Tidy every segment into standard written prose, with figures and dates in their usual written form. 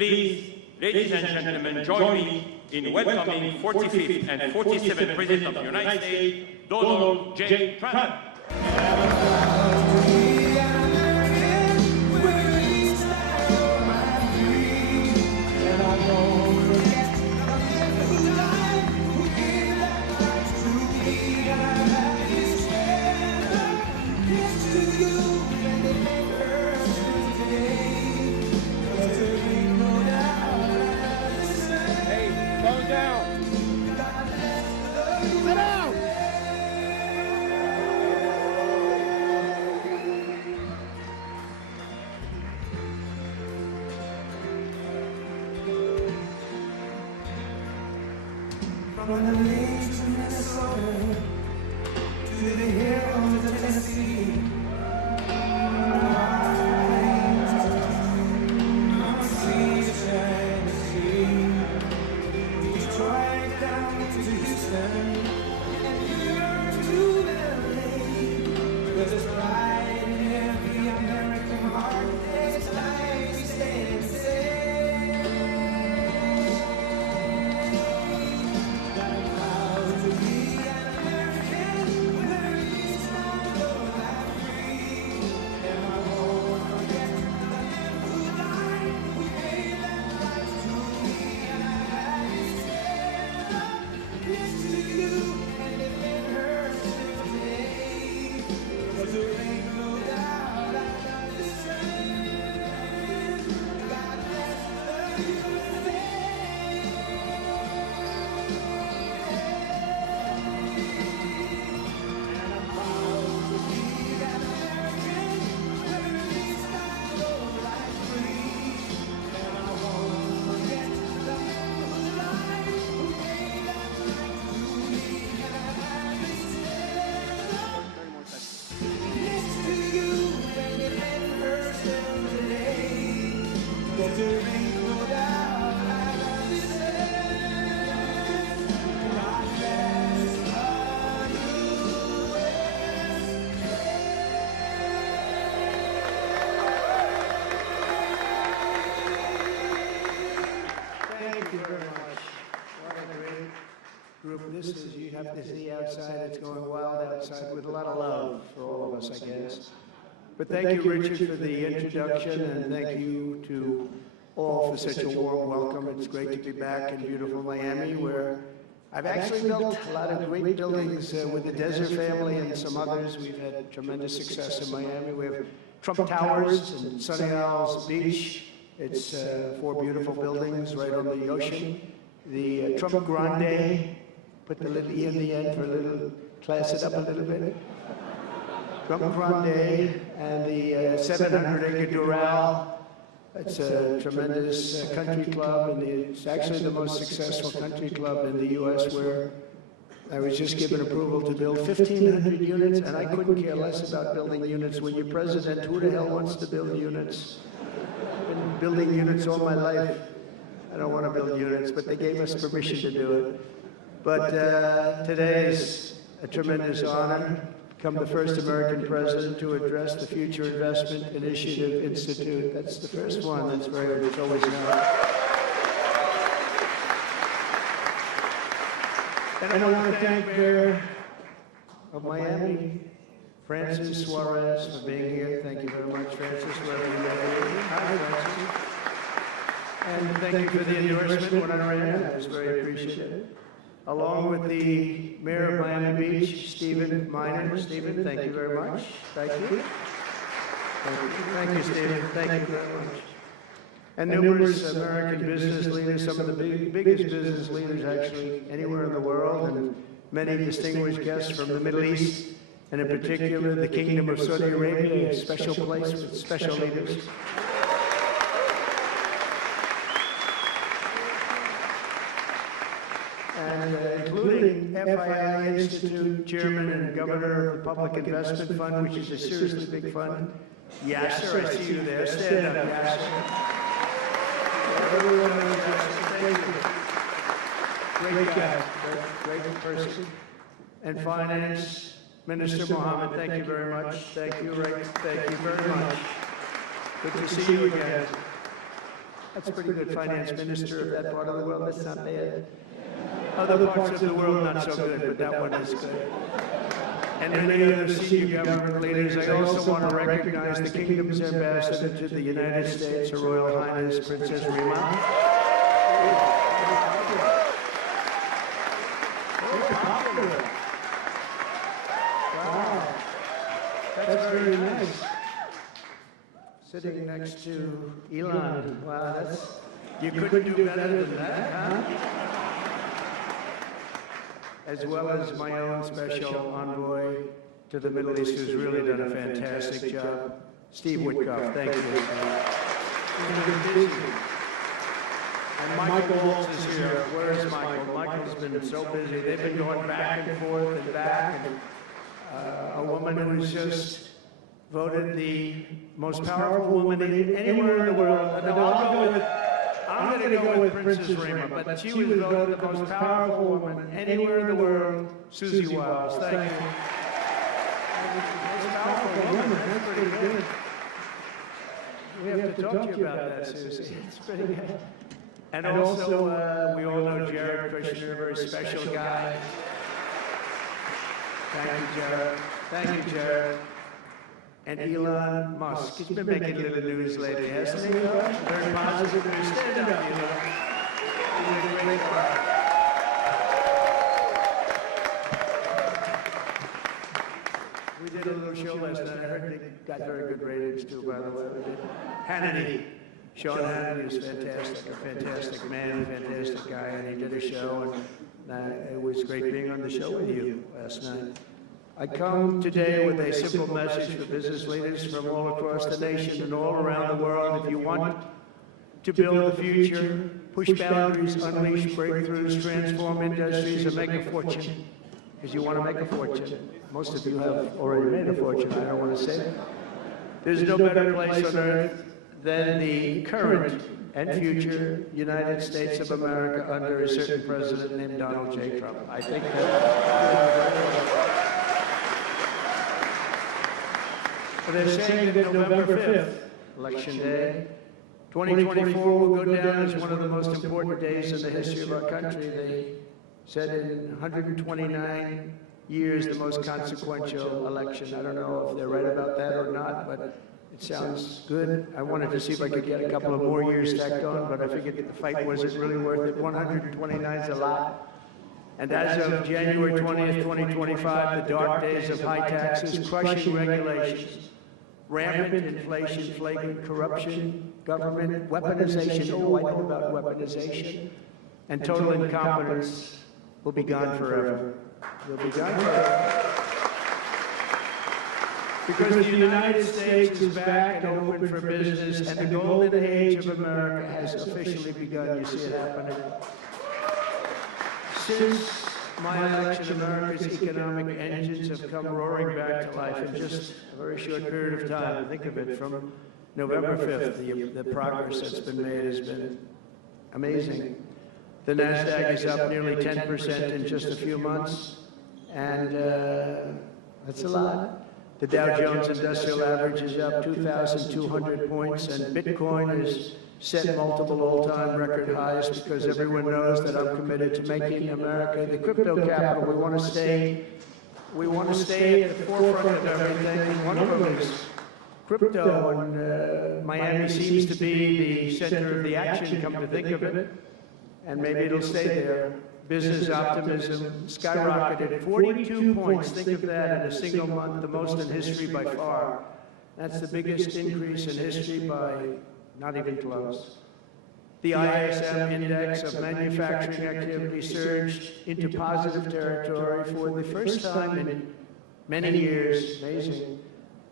Please, ladies and gentlemen, join me in welcoming 45th and 47th President of the United States, Donald J. Trump. From the lakes of Minnesota to the hills of Tennessee, from sea to China Sea, Detroit down to Houston, and here to LA, because it's right in every American heart. There's a life we stand and say. This is, you have to see outside, it's going wild outside with a lot of love for all of us, I guess. But thank you, Richard, for the introduction, and thank you to all for such a warm welcome. It's great to be back in beautiful Miami, where I've actually built a lot of great buildings with the Desert family and some others. We've had tremendous success in Miami. We have Trump Towers and Sunny Isles Beach. It's 4 beautiful buildings right on the ocean. The Trump Grande, put the little E in the end for a little, class it up a little bit. Trump Grande and the 700-acre Doral. It's a tremendous country club, and it's actually the most successful country club in the U.S., where I was just given approval to build 1,500 units, and I couldn't care less about building units. When you're president, who the hell wants to build units? I've been building units all my life. I don't want to build units, but they gave us permission to do it. But today is a tremendous honor. Become the first American president to address the Future Investment Initiative Institute. That's the first one. That's very, it's always known. And I want to thank Mayor of Miami, Francis Suarez, for being here. Thank you very much, Francis, wherever you are. Hi, Francis. And thank you for the endorsement when I ran. That was very appreciated. Along with the Mayor of Miami Beach, Stephen Miner. Stephen, thank you very much. Thank you. Thank you, Stephen. Thank you very much. And numerous American business leaders, some of the biggest business leaders actually anywhere in the world, and many distinguished guests from the Middle East, and in particular the Kingdom of Saudi Arabia, a special place with special leaders. And including FII Institute Chairman and Governor of the Public Investment Fund, which is a seriously big fund. Yasser, I see you there. Stand up, Yasser. Everyone knows Yasser. Thank you. Great guy, great person. And Finance, Minister Mohammed, thank you very much. Thank you, Rick. Thank you very much. Good to see you again. That's a pretty good finance minister of that part of the world. That's not bad. Other parts of the world, not so good, but that one is good. And many other senior government leaders. I also want to recognize the Kingdom's ambassador to the United States, Her Royal Highness Princess Rima. Wow, that's very nice. Sitting next to Elon. Wow, you couldn't do better than that, huh? As well as my own special envoy to the Middle East, who's really done a fantastic job, Steve Witkoff. Thank you. He's been busy. And Michael Waltz is here. Where is Michael? Michael's been so busy. They've been going back and forth and back. And, a woman who's just voted the most powerful woman anywhere in the world. I'm going to go with Princess Rima, but she was voted the most powerful woman anywhere in the world, Susie Wiles. Thank you. Most powerful woman, that's pretty good. We have to talk to you about that, Susie. It's pretty good. And also, we all know Jared Kushner, a very special guy. Thank you, Jared. Thank you, Jared. And Elon Musk. He's been making a little news lately, hasn't he? Very positive. Stand up, Elon. You're doing a great job. We did a little show last night. I heard they got very good ratings too, by the way. Hannity. Sean Hannity is fantastic, a fantastic man, a fantastic guy, and he did a show, and it was great being on the show with you last night. I come today with a simple message for business leaders from all across the nation and all around the world. If you want to build the future, push boundaries, unleash breakthroughs, transform industries, and make a fortune, because you want to make a fortune. Most of you have already made a fortune, I don't want to say it. There's no better place on earth than the current and future United States of America under a certain president named Donald J. Trump. I think they're saying that November 5th, Election Day, 2024 will go down as one of the most important days in the history of our country. They said in 129 years, the most consequential election. I don't know if they're right about that or not, but it sounds good. I wanted to see if I could get a couple of more years stacked on, but I figured the fight wasn't really worth it. 129 is a lot. And as of January 20th, 2025, the dark days of high taxes, crushing regulations, rampant inflation, flagrant corruption, government weaponization, oh, I know about weaponization, and total incompetence will be gone forever. They'll be gone forever. Because the United States is back and open for business, and the golden age of America has officially begun. You see it happening. Since my election, America's economic engines have come roaring back to life in just a very short period of time. Think of it, from November 5th, the progress that's been made has been amazing. The NASDAQ is up nearly 10% in just a few months, and that's a lot. The Dow Jones Industrial Average is up 2,200 points, and Bitcoin is set multiple all-time record highs because everyone knows that I'm committed to making America the crypto capital. We want to stay at the forefront of everything. One of them is crypto, and Miami seems to be the center of the action, come to think of it, and maybe it'll stay there. Business optimism skyrocketed 42 points. Think of that in a single month, the most in history by far. That's the biggest increase in history by not even close. The ISM index of manufacturing activity surged into positive territory for the first time in many years. Amazing.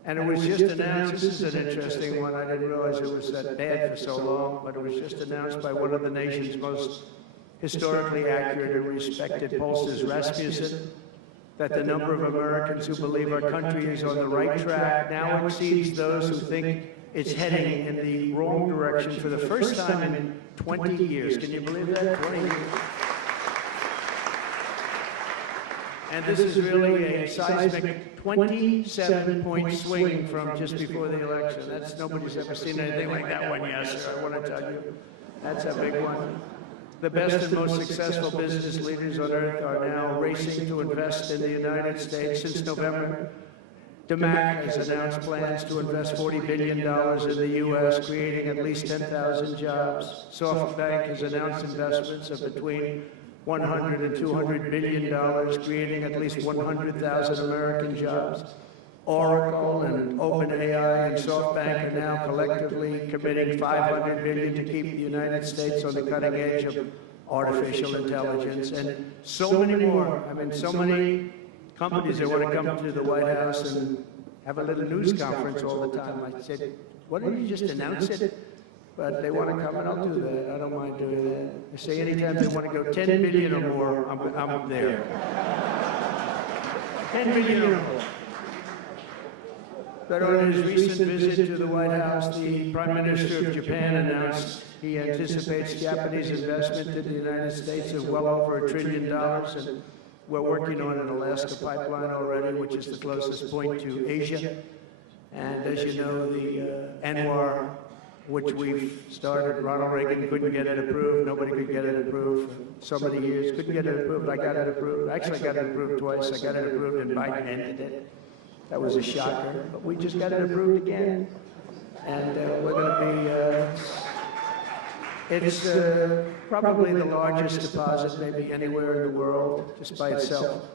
And it was just announced, this is an interesting one, I didn't realize it was that bad for so long, but it was just announced by one of the nation's most historically accurate and respected pollsters, Rasmussen, that the number of Americans who believe our country is on the right track now exceeds those who think it's heading in the wrong direction for the first time in 20 years. Can you believe that? 20 years. And this is really a seismic 27-point swing from just before the election. Nobody's ever seen anything like that one, yes, sir, I want to tell you. That's a big one. The best and most successful business leaders on earth are now racing to invest in the United States. Since November, DMAC has announced plans to invest $40 billion in the U.S., creating at least 10,000 jobs. SoftBank has announced investments of between $100 and $200 billion, creating at least 100,000 American jobs. Oracle and OpenAI and SoftBank are now collectively committing $500 billion to keep the United States on the cutting edge of artificial intelligence, and so many more. I mean, so many companies that want to come to the White House and have a little news conference all the time. I said, why don't you just announce it? But they want to come, and I'll do that. I don't mind doing that. I say anytime they want to go 10 billion or more, I'm there. 10 billion or more. But on his recent visit to the White House, the Prime Minister of Japan announced he anticipates Japanese investment in the United States of well over $1 trillion, and we're working on an Alaska pipeline already, which is the closest point to Asia. And as you know, the ANWR, which we've started, Ronald Reagan couldn't get it approved. Nobody could get it approved for so many years. Couldn't get it approved. I got it approved. Actually, I got it approved twice. I got it approved and Biden ended it. That was a shocker. But we just got it approved again. And we're going to be, it's probably the largest deposit maybe anywhere in the world, just by itself.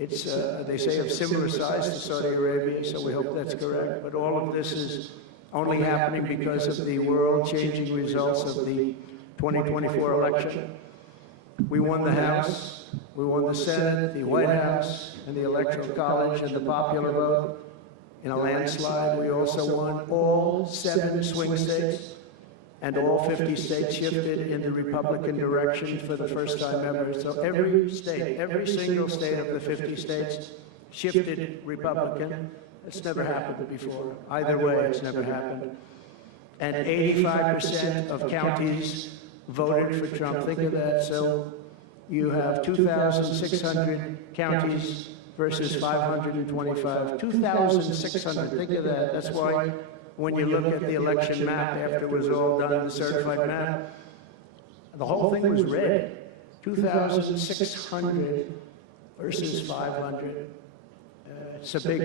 It's, they say, of similar size to Saudi Arabia, so we hope that's correct. But all of this is only happening because of the world-changing results of the 2024 election. We won the House, we won the Senate, the White House, and the Electoral College, and the popular vote in a landslide. We also won all 7 swing states, and all 50 states shifted in the Republican direction for the first time ever. So every state, every single state of the 50 states shifted Republican. It's never happened before. Either way, it's never happened. And 85% of counties voted for Trump. Think of that. So you have 2,600 counties versus 525. 2,600. Think of that. That's why when you look at the election map after it was all done, the certified map, the whole thing was red. 2,600 versus 500. It's a big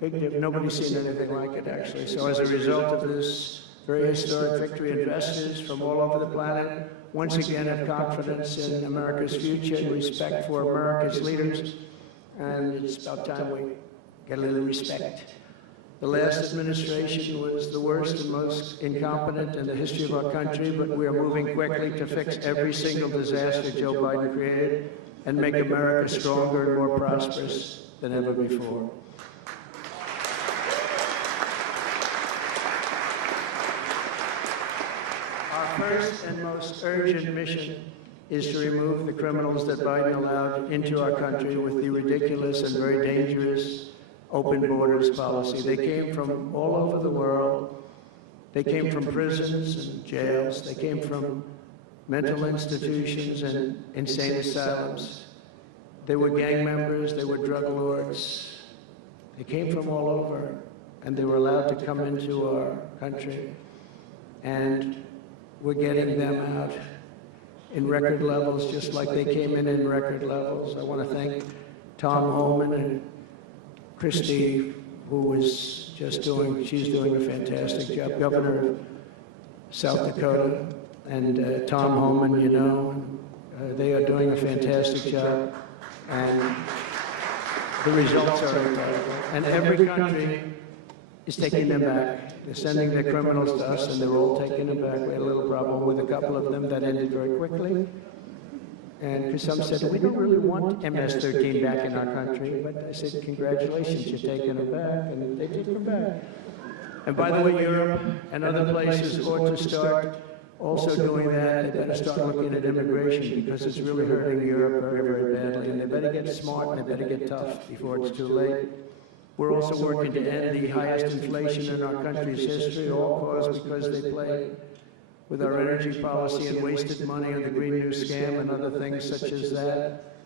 difference. Nobody's seen anything like it, actually. So as a result of this very historic victory, investors from all over the planet once again have confidence in America's future and respect for America's leaders. And it's about time we get a little respect. The last administration was the worst and most incompetent in the history of our country, but we are moving quickly to fix every single disaster Joe Biden created and make America stronger and more prosperous than ever before. Our first and most urgent mission is to remove the criminals that Biden allowed into our country with the ridiculous and very dangerous open borders policy. They came from all over the world. They came from prisons and jails. They came from mental institutions and insane asylums. They were gang members. They were drug lords. They came from all over, and they were allowed to come into our country. And we're getting them out in record levels, just like they came in record levels. I want to thank Tom Homan and Christie, who was just she's doing a fantastic job, Governor of South Dakota, and Tom Homan, you know, they are doing a fantastic job, and the results are incredible. And every country is taking them back. They're sending their criminals to us, and they're all taking them back. We had a little problem with a couple of them that ended very quickly. And some said, we don't really want MS-13 back in our country. But I said, congratulations, you're taking them back. And they took them back. And by the way, Europe and other places ought to start also doing that. They better start looking at immigration, because it's really hurting Europe very, very badly. And they better get smart and they better get tough before it's too late. We're also working to end the highest inflation in our country's history, all caused because they played with our energy policy and wasted money on the Green New Scam and other things such as that.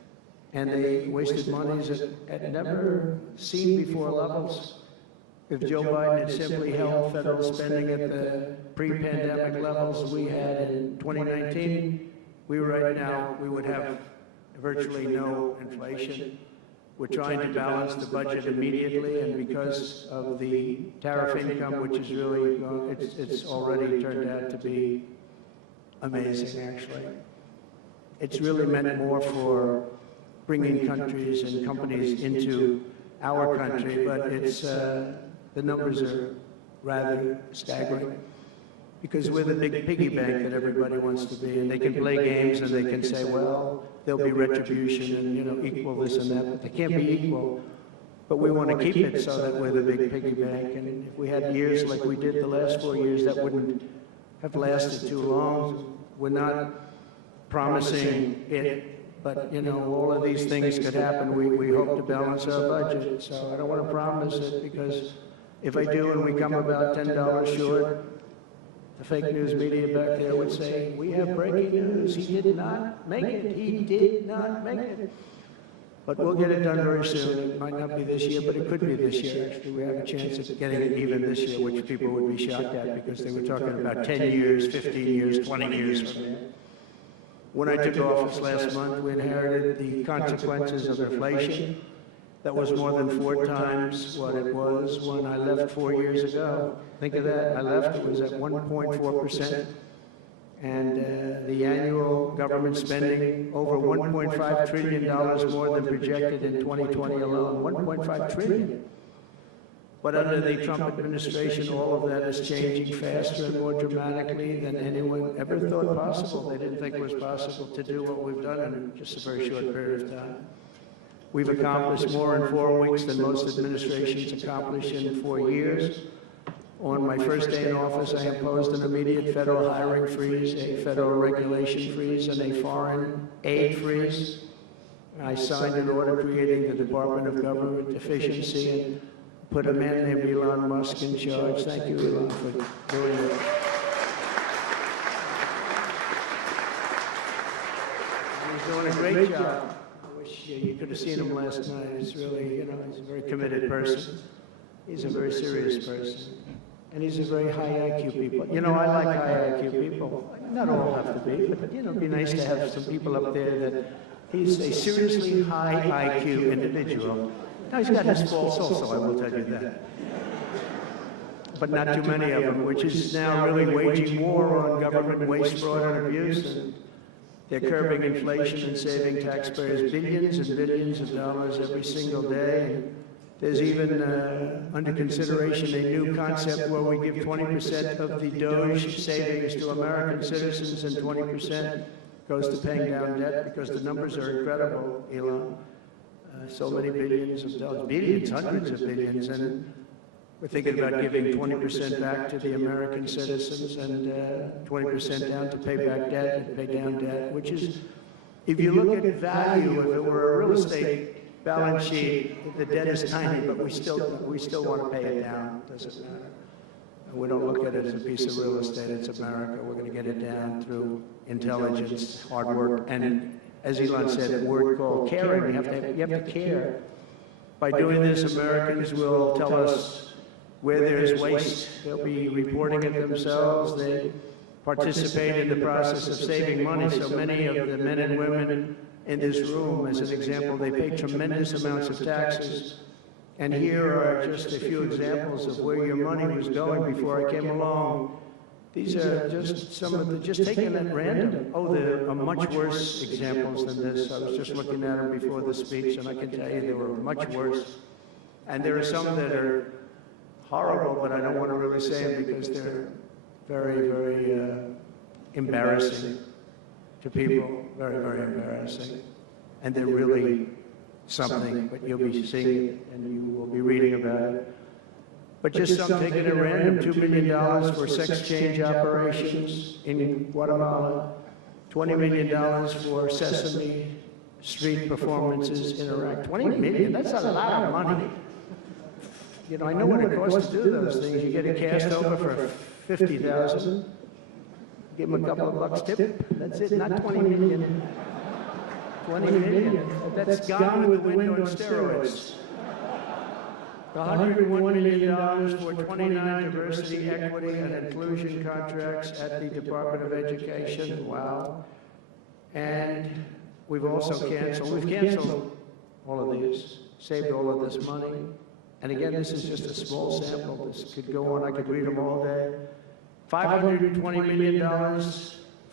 and they wasted monies at never seen before levels. If Joe Biden had simply held federal spending at the pre-pandemic levels we had in 2019, we would have virtually no inflation. We're trying to balance the budget immediately, and because of the tariff income, which is really, it's already turned out to be amazing, actually. It's really meant more for bringing countries and companies into our country, but it's, the numbers are rather staggering, because we're the big piggy bank that everybody wants to be, and they can play games and they can say, well, there'll be retribution and, you know, equal this and that, but they can't be equal. But we want to keep it so that we're the big piggy bank, and if we had years like we did the last 4 years, that wouldn't have lasted too long. We're not promising it, but, you know, all of these things could happen. We hope to balance our budget, so I don't want to promise it, because if I do and we come about $10 short, the fake news media back there would say, we have breaking news, he did not make it, he did not make it. But we'll get it done very soon. It might not be this year, but it could be this year. Actually, we have a chance of getting it even this year, which people would be shocked at, because they were talking about 10 years, 15 years, 20 years from now. When I took office last month, we inherited the consequences of inflation. That was more than 4 times what it was when I left 4 years ago. Think of that. I left, it was at 1.4%. And the annual government spending over $1.5 trillion more than projected in 2020 alone. 1.5 trillion. But under the Trump administration, all of that is changing faster and more dramatically than anyone ever thought possible. They didn't think it was possible to do what we've done in just a very short period of time. We've accomplished more in 4 weeks than most administrations accomplish in 4 years. On my first day in office, I imposed an immediate federal hiring freeze, a federal regulation freeze, and a foreign aid freeze. I signed an order creating the Department of Government Efficiency and put a man named Elon Musk in charge. Thank you, Elon, for doing that. He's doing a great job. I wish you could have seen him last night. It's really, you know, he's a very committed person. He's a very serious person. And he's a very high IQ people. You know, I like high IQ people. Not all have to be, but, you know, it'd be nice to have some people up there that he's a seriously high IQ individual. Now, he's got his faults also, I will tell you that. But not too many of them, which is now really waging war on government waste, fraud, and abuse. And they're curbing inflation and saving taxpayers billions and billions of dollars every single day. And there's even under consideration a new concept where we give 20% of the doers savings to American citizens and 20% goes to paying down debt, because the numbers are incredible, Elon. So many billions of dollars, billions, hundreds of billions, and we're thinking about giving 20% back to the American citizens and 20% down to pay back debt and pay down debt, which is, if you look at value, if it were a real estate balance sheet, the debt is tiny, but we still want to pay it down. It doesn't matter. We don't look at it as a piece of real estate. It's America. We're going to get it down through intelligence, hard work, and as Elon said, a word called caring. You have to care. By doing this, Americans will tell us where there's waste. They'll be reporting it themselves. They participate in the process of saving money. So many of the men and women in this room, as an example, they pay tremendous amounts of taxes. And here are just a few examples of where your money was going before I came along. These are just some of the, just taken at random. Oh, there are much worse examples than this. I was just looking at them before the speech, and I can tell you there were much worse. And there are some that are horrible, but I don't want to really say them because they're very, very embarrassing to people. Very, very embarrassing. And they're really something, but you'll be seeing it and you will be reading about it. But just some taken at random, $2 million for sex change operations in Guatemala, $20 million for Sesame Street performances in Iraq. 20 million, that's a lot of money. You know, I know what it costs to do those things. You get a cast over for 50,000, give them a couple of bucks tip, that's it, not 20 million. 20 million. That's gone with the wind on steroids. The $101 million for 29 diversity, equity, and inclusion contracts at the Department of Education. Wow. And we've also canceled all of these, saved all of this money. And again, this is just a small sample. This could go on. I could read them all day. $520 million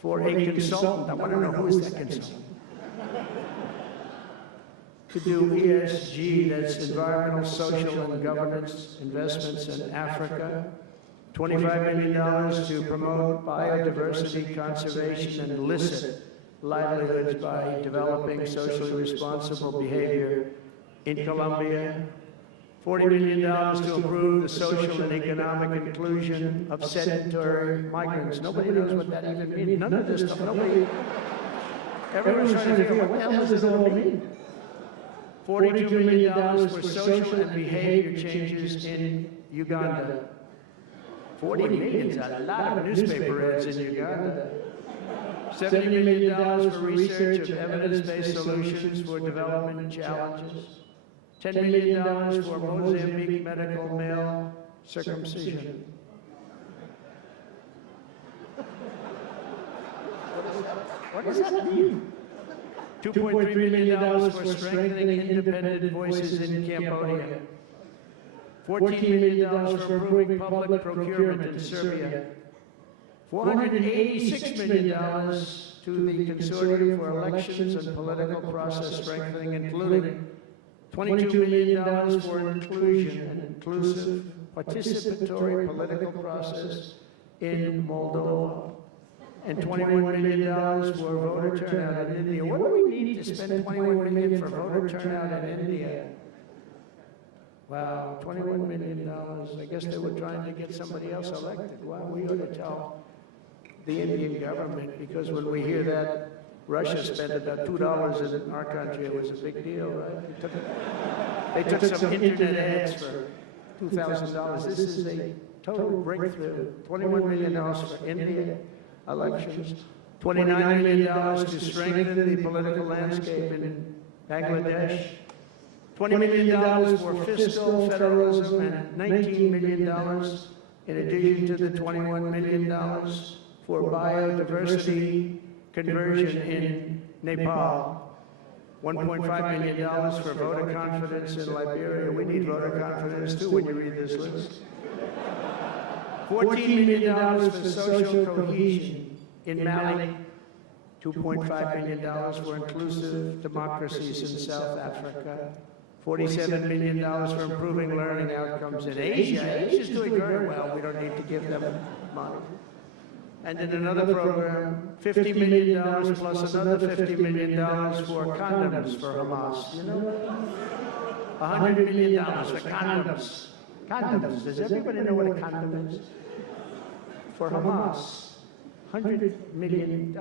for a consultant. I want to know who is that consultant? To do ESG, that's environmental, social, and governance investments in Africa. $25 million to promote biodiversity, conservation, and illicit livelihoods by developing socially responsible behavior in Colombia. $40 million to improve the social and economic inclusion of sedentary migrants. Nobody knows what that even means. None of this stuff, everyone's trying to figure out what the hell does it all mean? $42 million for social and behavior changes in Uganda. 40 million is a lot of newspaper ads in Uganda. $70 million for research of evidence-based solutions for development challenges. $10 million for Mozambique medical male circumcision. What does that mean? $2.3 million for strengthening independent voices in Cambodia. $14 million for improving public procurement in Serbia. $486 million to the Consortium for Elections and Political Process Strengthening, including $22 million for inclusion and inclusive participatory political process in Moldova, and $21 million for voter turnout in India. What do we need to spend $21 million for voter turnout in India? Wow, $21 million. I guess they were trying to get somebody else elected. Well, we ought to tell the Indian government, because when we hear that Russia spent about $2 in our country, it was a big deal, right? They took some internet ads for $2,000. This is a total breakthrough. $21 million for India elections. $29 million to strengthen the political landscape in Bangladesh. $20 million for fiscal federalism, and $19 million in addition to the $21 million for biodiversity conversion in Nepal. $1.5 million for voter confidence in Liberia. We need voter confidence too when you read this list. $14 million for social cohesion in Mali. $2.5 million for inclusive democracies in South Africa. $47 million for improving learning outcomes in Asia. Asia's doing very well. We don't need to give them money. And in another program, $50 million plus another $50 million for condoms for Hamas. You know, $100 million for condoms. Condoms. Does everybody know what a condom is? For Hamas. $100 million.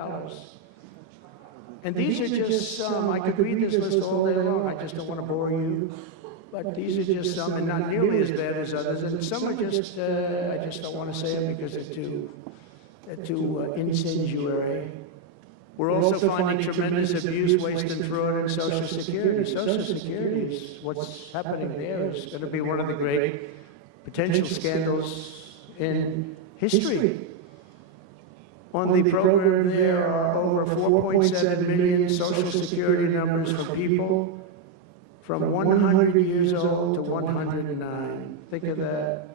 And these are just some. I could read this list all day long. I just don't want to bore you. But these are just some, and not nearly as bad as others. And some are just, I just don't want to say them because they're too incendiary. We're also finding tremendous abuse, waste, and fraud in Social Security. Social Security is what's happening there is going to be one of the great potential scandals in history. On the program, there are over 4.7 million Social Security numbers for people from 100 years old to 109. Think of that.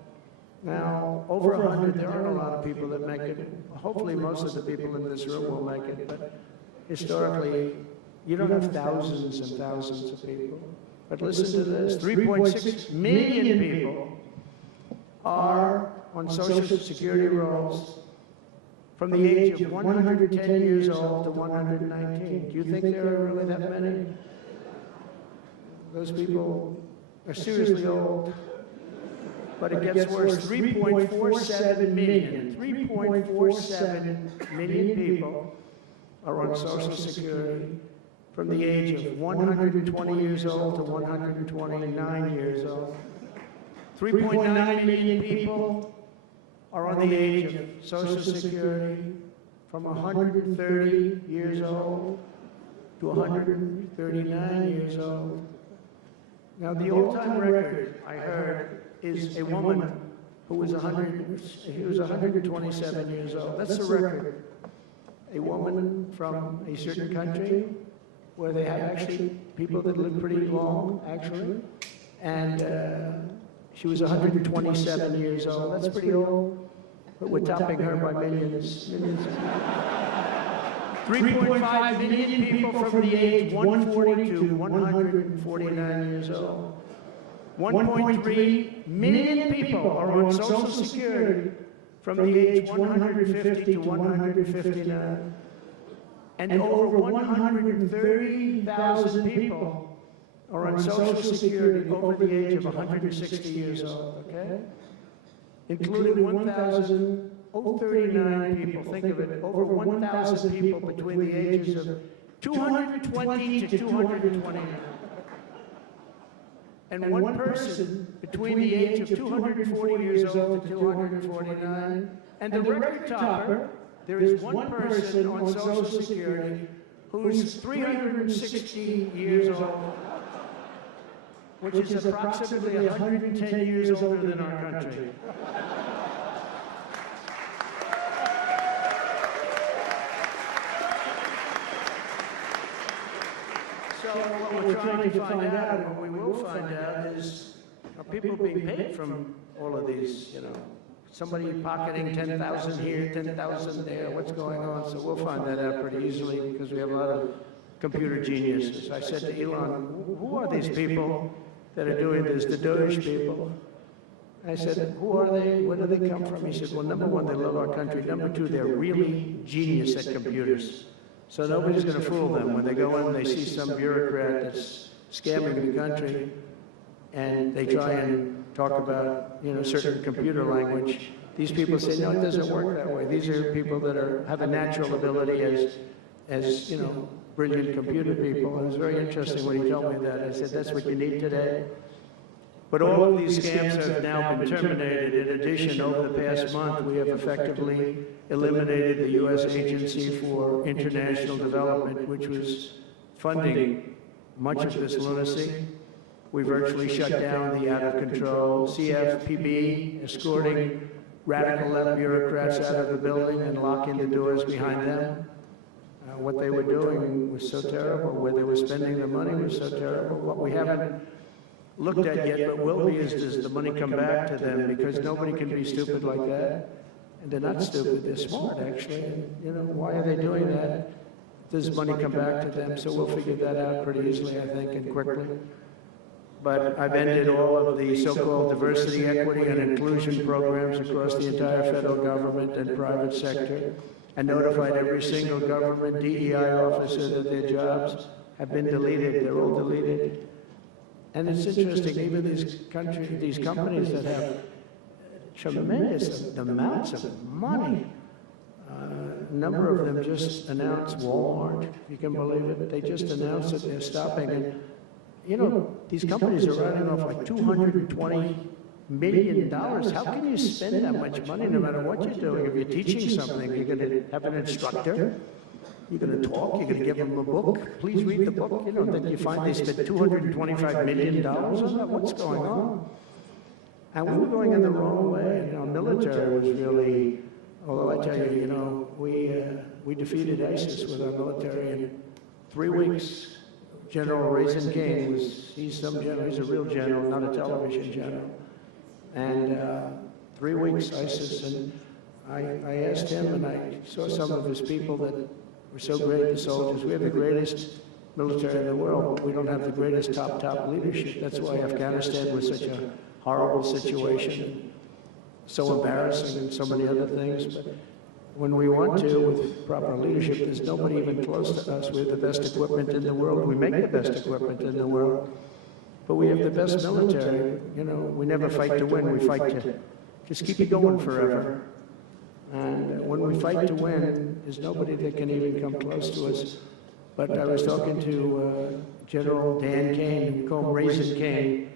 Now, over 100, there aren't a lot of people that make it. Hopefully, most of the people in this room will make it. But historically, you don't have thousands and thousands of people. But listen to this. 3.6 million people are on Social Security rolls from the age of 110 years old to 119. Do you think there are really that many? Those people are seriously old. But it gets worse. 3.47 million. 3.47 million people are on Social Security from the age of 120 years old to 129 years old. 3.9 million people are on the age of Social Security from 130 years old to 139 years old. Now, the all-time record, I heard, is a woman who was 127 years old. That's the record. A woman from a certain country where they have actually people that live pretty long, actually. And she was 127 years old. That's pretty old, but we're topping her by millions. 3.5 million people from the age 140 to 149 years old. 1.3 million people are on Social Security from the age 150 to 159. And over 130,000 people are on Social Security over the age of 160 years old, okay? Including 1,039 people, think of it, over 1,000 people between the ages of 220 to 229. And one person between the age of 240 years old to 249. And the record topper, there is one person on Social Security who's 360 years old, which is approximately 110 years older than our country. So what we're trying to find out, and what we will find out, is are people being paid from all of these, you know, somebody pocketing 10,000 here, 10,000 there, what's going on? So we'll find that out pretty easily because we have a lot of computer geniuses. I said to Elon, who are these people that are doing this, the doers people? I said, who are they? Where do they come from? He said, well, number one, they love our country. Number two, they're really genius at computers. So nobody's going to fool them. When they go in, they see some bureaucrat that's scamming the country, and they try and talk about, you know, certain computer language. These people say, no, it doesn't work that way. These are people that have a natural ability as you know, brilliant computer people. And it was very interesting when he told me that. I said, that's what you need today. But all of these scams have now been terminated. In addition, over the past month, we have effectively eliminated the U.S. Agency for International Development, which was funding much of this lunacy. We virtually shut down the out-of-control CFPB, escorting radical left bureaucrats out of the building and locking the doors behind them. What they were doing was so terrible. Where they were spending the money was so terrible. What we haven't looked at yet, but will be, is does the money come back to them? Because nobody can be stupid like that. And they're not stupid, they're smart, actually. And, you know, why are they doing that? Does money come back to them? So we'll figure that out pretty easily, I think, and quickly. But I've ended all of the so-called diversity, equity, and inclusion programs across the entire federal government and private sector, and notified every single government DEI officer that their jobs have been deleted. They're all deleted. And it's interesting, even these companies that have tremendous amounts of money, a number of them just announced, Walmart, if you can believe it, they just announced that they're stopping. And, you know, these companies are running off like $220 million. How can you spend that much money no matter what you're doing? If you're teaching something, you're going to have an instructor. You're going to talk, you're going to give them a book. Please read the book. You know, then you find they spent $225 million on that. What's going on? And we were going in the wrong way. You know, military was really, although I tell you, you know, we defeated ISIS with our military in 3 weeks. General Raisin King he's some general, he's a real general, not a television general. And 3 weeks ISIS, and I asked him, and I saw some of his people that were so great, the soldiers. We have the greatest military in the world, but we don't have the greatest top leadership. That's why Afghanistan was such a horrible situation, so embarrassing, and so many other things. But when we want to, with proper leadership, there's nobody even close to us. We have the best equipment in the world. We make the best equipment in the world. But we have the best military. You know, we never fight to win. We fight to just keep it going forever. And when we fight to win, there's nobody that can even come close to us. But I was talking to General Dan Kane, we call him Raisin Kane,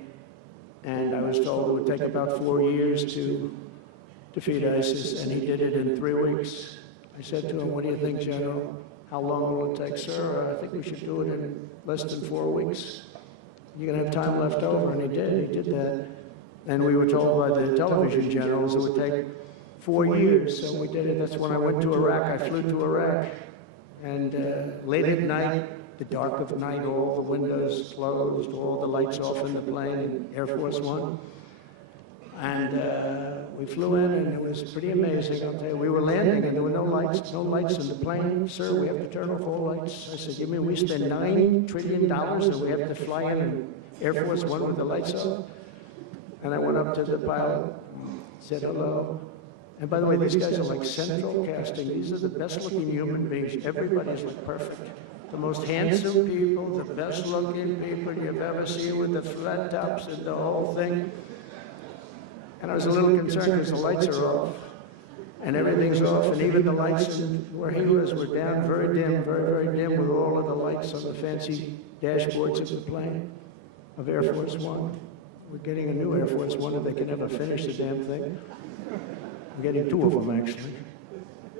and I was told it would take about 4 years to defeat ISIS, and he did it in 3 weeks. I said to him, what do you think, General? how long will it take, sir? I think we should do it in less than 4 weeks. You're going to have time left over, and he did that. And we were told by the television generals it would take 4 years, so we did it. That's when I went to Iraq. I flew to Iraq, and late at night, the dark of night, all the windows closed, all the lights off in the plane, Air Force One. And we flew in, and it was pretty amazing. I'll tell you, we were landing, and there were no lights in the plane. Sir, we have to turn off all lights. I said, you mean we spend $9 trillion, and we have to fly in Air Force One with the lights off? And I went up to the pilot, said hello. And by the way, these guys are like central casting. These are the best-looking human beings. Everybody's like perfect. The most handsome people, the best-looking people you've ever seen with the flat tops and the whole thing. And I was a little concerned because the lights are off, and everything's off, and even the lights where he was were down, very dim, very, very dim, with all of the lights on the fancy dashboards of the plane, of Air Force One. We're getting a new Air Force One if they can ever finish the damn thing. I'm getting 2 of them, actually.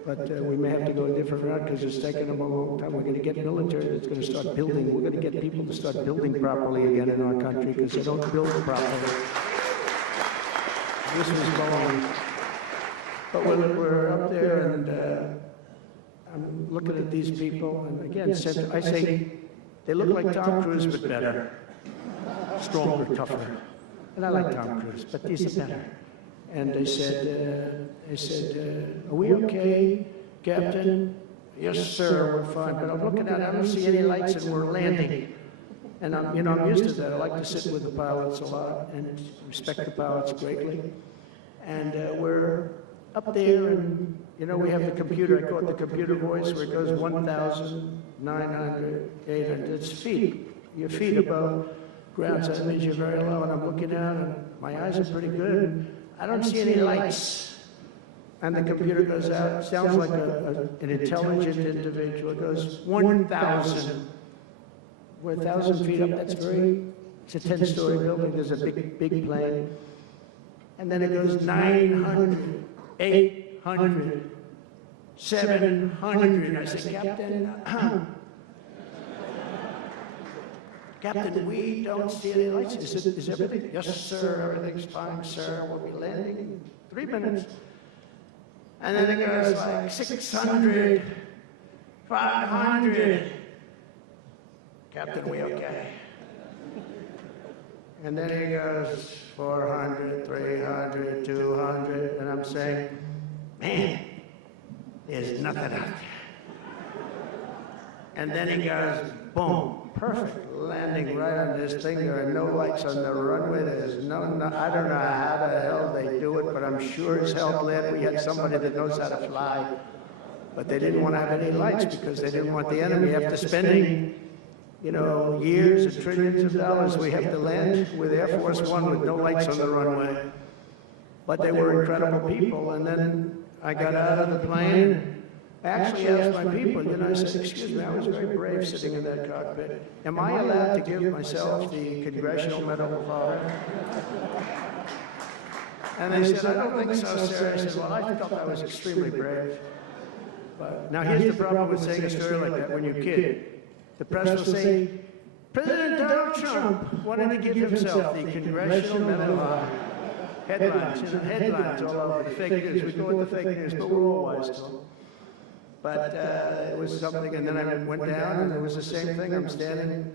But we may have to go a different route because it's taken them a long time. We're going to get military that's going to start building. We're going to get people to start building properly again in our country because they don't build properly. This was going. But we're up there, and I'm looking at these people, and again, I say, they look like Tom Cruise, but better. Stronger, tougher. And I like Tom Cruise, but these are better. And they said, are we okay, Captain? Yes, sir, we're fine. But I'm looking at it, I don't see any lights, and we're landing. And I'm used to that. I like to sit with the pilots a lot and respect the pilots greatly. And we're up there, and we have the computer. I call it the computer voice, where it goes 1,900, 800. It's feet. Your feet above ground, so that means you're very low. And I'm looking out, and my eyes are pretty good. I don't see any lights. And the computer goes out. It sounds like an intelligent individual. It goes 1,000. We're 1,000 feet up. It's a 10-story building. There's a big plane. And then it goes 900, 800, 700. I said, Captain, we don't see any lights. He said, is everything? Yes, sir, everything's fine, sir. We'll be landing in 3 minutes. And then it goes like 600, 500. Captain, we okay? And then he goes 400, 300, 200, and I'm saying, man, there's nothing out there. And then he goes, boom, perfect landing right on this thing. There are no lights on the runway. There's no, I don't know how the hell they do it, but I'm sure as hell glad we had somebody that knows how to fly. But they didn't want to have any lights because they didn't want the enemy after spending years and trillions of dollars. We have to land with Air Force One with no lights on the runway. But they were incredible people. And then I got out of the plane. I actually asked my people, I said, excuse me, I was very brave sitting in that cockpit. Am I allowed to give myself the Congressional Medal of Honor? And they said, I don't think so, sir. I said, well, I felt I was extremely brave. But now here's the problem with saying a story like that when you're a kid. The press will say, President Donald Trump wanted to give himself the Congressional Medal of Honor. Headlines, headlines all over the fake news. We go with the fake news, but we're all wise to them. But it was something, and then I went down, and it was the same thing. I'm standing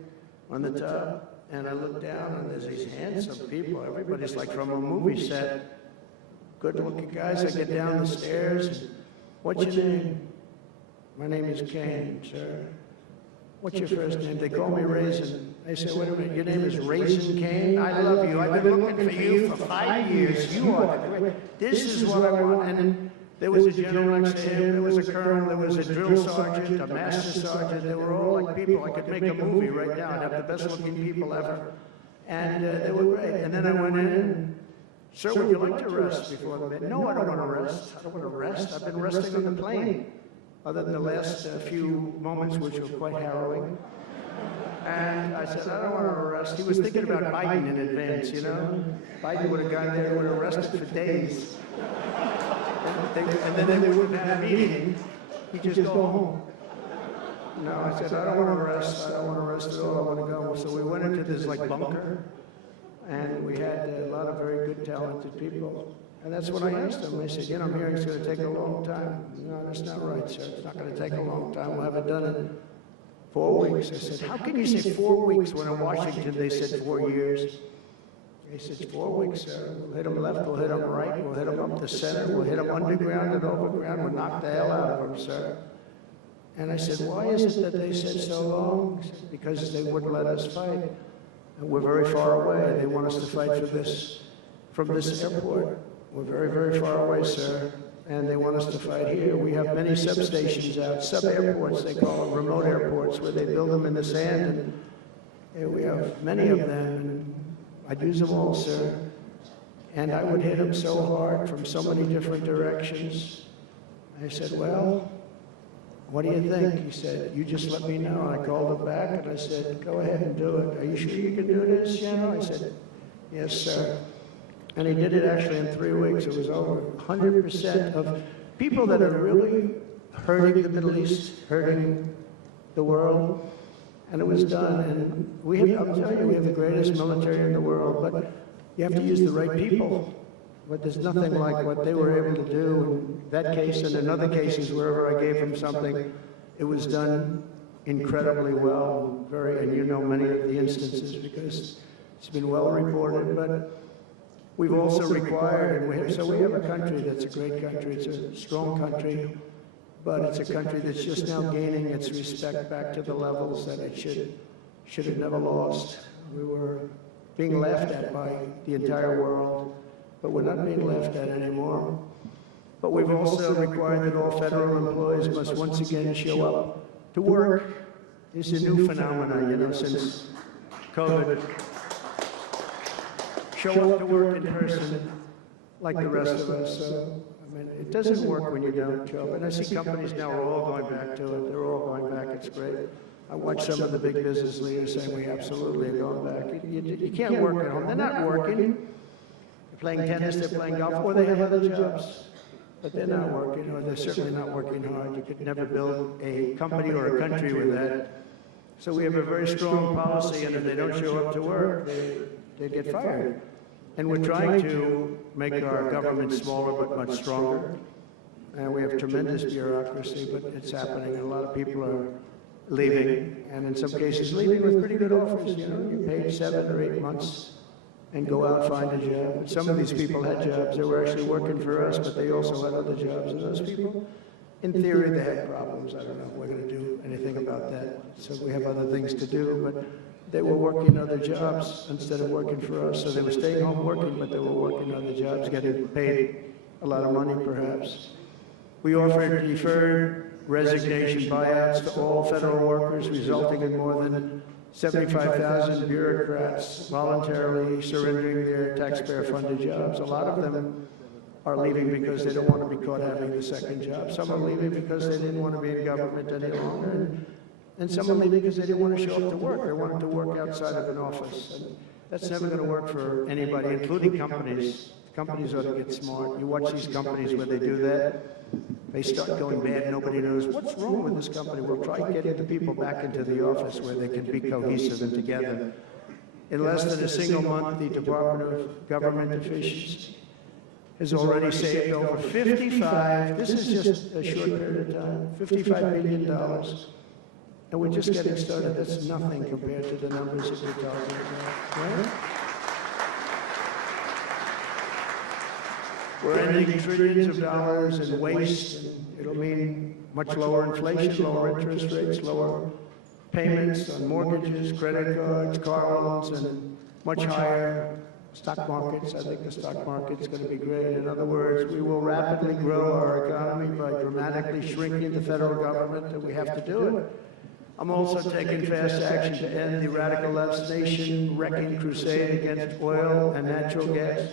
on the tub, and I look down, and there's these handsome people. Everybody's like from a movie set. Good-looking guys. I get down the stairs. What's your name? My name is Kane, sir. What's your first name? They call me Raisin. I said, wait a minute, your name is Raisin Kane? I love you. I've been looking for you for 5 years. You are the great. This is what I want. And there was a general next to him, there was a colonel, there was a drill sergeant, a master sergeant. They were all like people. I could make a movie right now and have the best looking people ever. And they were great. And then I went in and, sir, would you like to rest before the bed? No, I don't want to rest. I don't want to rest. I've been resting on the plane, other than the last few moments, which were quite harrowing. And I said, I don't want to rest. He was thinking about Biden in advance, Biden would have gone there and would have rested for days. And then they wouldn't have a meeting. He'd just go home. No, I said, I don't want to rest. I don't want to rest at all. I want to go. So we went into this like bunker, and we had a lot of very good, talented people. And that's when I asked them. They said, you know, I'm hearing it's going to take a long time. No, that's not right, sir. It's not going to take a long time. We'll have it done in 4 weeks. I said, how can you say 4 weeks when in Washington they said 4 years? He said, 4 weeks, sir. We'll hit them left, we'll hit them right, we'll hit them up the center, we'll hit them underground and overground, we'll knock the hell out of them, sir. And I said, why is it that they said so long? He said, because they wouldn't let us fight. And we're very far away. They want us to fight from this airport. We're very, very far away, sir. And they want us to fight here. We have many substations out, sub-airports, they call them remote airports, where they build them in the sand. And we have many of them. And I'd use them all, sir. And I would hit them so hard from so many different directions. I said, well, what do you think? He said, you just let me know. And I called him back and I said, go ahead and do it. Are you sure you can do this, General? I said, yes, sir. And he did it actually in 3 weeks. It was over 100% of people that are really hurting the Middle East, hurting the world. And it was done. And I'm telling you, we have the greatest military in the world, but you have to use the right people. But there's nothing like what they were able to do in that case and in other cases wherever I gave them something. It was done incredibly well, and you know many of the instances because it's been well reported. But we've also required, and we have a country that's a great country. It's a strong country, but it's a country that's just now gaining its respect back to the levels that it should have never lost. We were being laughed at by the entire world, but we're not being laughed at anymore. But we've also required that all federal employees must once again show up to work. It's a new phenomenon, you know, since COVID. Show up to work in person like the rest of us. So, I mean, it doesn't work when you don't show up. And I see companies now are all going back to it. They're all going back. It's great. I watch some of the big business leaders saying we absolutely are going back. You can't work at home. They're not working. They're playing tennis, they're playing golf, or they have other jobs. But they're not working, or they're certainly not working hard. You could never build a company or a country with that. So we have a very strong policy, and if they don't show up to work, they get fired. And we're trying to make our government smaller but much stronger. And we have tremendous bureaucracy, but it's happening. A lot of people are leaving, and in some cases leaving with pretty good offers. You know, you paid 7 or 8 months and go out and find a job. Some of these people had jobs. They were actually working for us, but they also had other jobs. And those people, in theory, they had problems. I don't know if we're going to do anything about that. So we have other things to do, but they were working other jobs instead of working for us. So they were staying home working, but they were working other jobs, getting paid a lot of money, perhaps. We offered deferred resignation buyouts to all federal workers, resulting in more than 75,000 bureaucrats voluntarily surrendering their taxpayer-funded jobs. A lot of them are leaving because they don't want to be caught having the second job. Some are leaving because they didn't want to be in government any longer. And some are leaving because they didn't want to show up to work. They wanted to work outside of an office. And that's never going to work for anybody, including companies. Companies ought to get smart. You watch these companies where they do that, they start going bad. Nobody knows what's wrong with this company. We'll try getting the people back into the office where they can be cohesive and together. In less than a single month, the Department of Government Efficiency has already saved over 55, this is just a short period of time, $55 billion. And we're just getting started. That's nothing compared to the numbers that we're talking about, right? We're ending trillions of dollars in waste. It'll mean much lower inflation, lower interest rates, lower payments on mortgages, credit cards, car loans, and much higher stock markets. I think the stock market's going to be great. In other words, we will rapidly grow our economy by dramatically shrinking the federal government, and we have to do it. I'm also taking fast action to end the radical left's nation-wrecking crusade against oil and natural gas.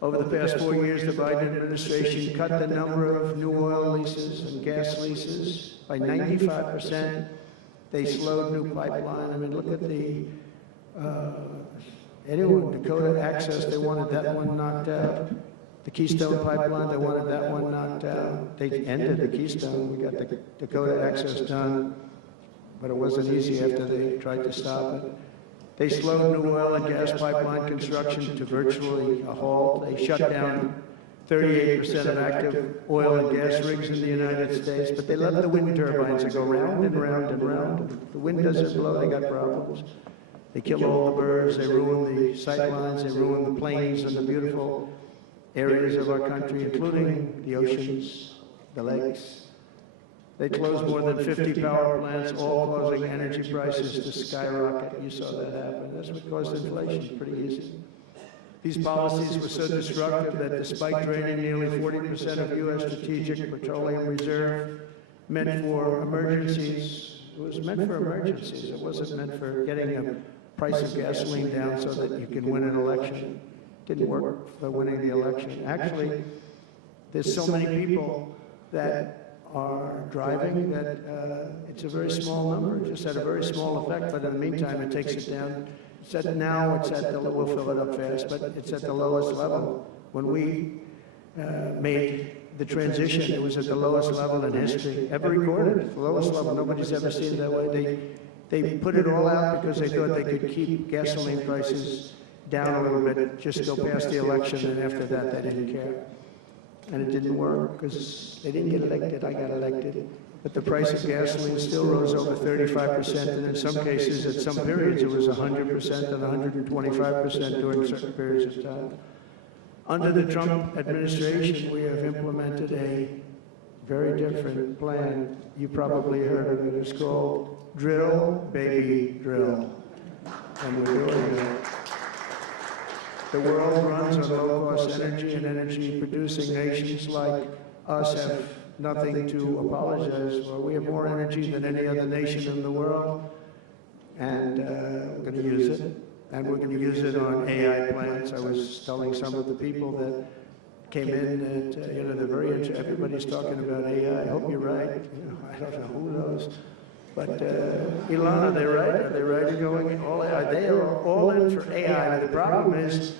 Over the past 4 years, the Biden administration cut the number of new oil leases and gas leases by 95%. They slowed new pipeline. I mean, look at the Dakota Access, they wanted that one knocked out. The Keystone Pipeline, they wanted that one knocked out. They ended the Keystone. We got the Dakota Access done. but it wasn't easy after they tried to stop it. They slowed new oil and gas pipeline construction to virtually a halt. They shut down 38% of active oil and gas rigs in the United States, but they let the wind turbines that go round and round and round. The wind doesn't blow, they got problems. They kill all the birds, they ruin the sightlines, they ruin the plains and the beautiful areas of our country, including the oceans, the lakes. They closed more than 50 power plants, all causing energy prices to skyrocket. You saw that happen. That's what caused inflation, pretty easy. These policies were so destructive that despite draining nearly 40% of U.S. strategic petroleum reserve, meant for emergencies, it was meant for emergencies. It wasn't meant for getting a price of gasoline down so that you can win an election. It didn't work for winning the election. Actually, there's so many people that are driving that it's a very small number. It just had a very small effect, but in the meantime, it takes it down. Now it's at the, we'll fill it up fast, but it's at the lowest level. When we made the transition, it was at the lowest level in history, ever recorded, the lowest level. Nobody's ever seen it that way. They put it all out because they thought they could keep gasoline prices down a little bit, just go past the election, and after that, they didn't care. And it didn't work because they didn't get elected, I got elected. But the price of gasoline still rose over 35%, and in some cases, at some periods, it was 100% and 125% during certain periods of time. Under the Trump administration, we have implemented a very different plan. You probably heard of it. It's called Drill, Baby, Drill. And we're doing that. The world runs on low-cost energy, and energy-producing nations like us have nothing to apologize for. We have more energy than any other nation in the world, and we're going to use it. And we're going to use it on AI plants. I was telling some of the people that came in that, they're very interested. Everybody's talking about AI. I hope you're right. I don't know, who knows. But Elon, are they right? Are they right in going all AI? They are all in for AI. The problem is,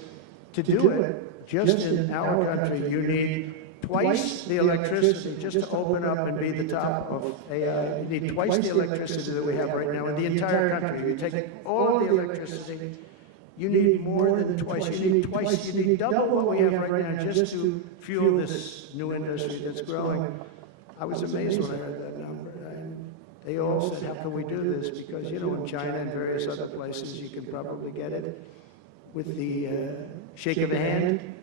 to do it, just in our country, you need twice the electricity just to open up and be the top of AI. You need twice the electricity that we have right now in the entire country. You take all of the electricity, you need more than twice. You need twice, you need double what we have right now just to fuel this new industry that's growing. I was amazed when I heard that number. They all said, how can we do this? Because, in China and various other places, you can probably get it with the shake of a hand.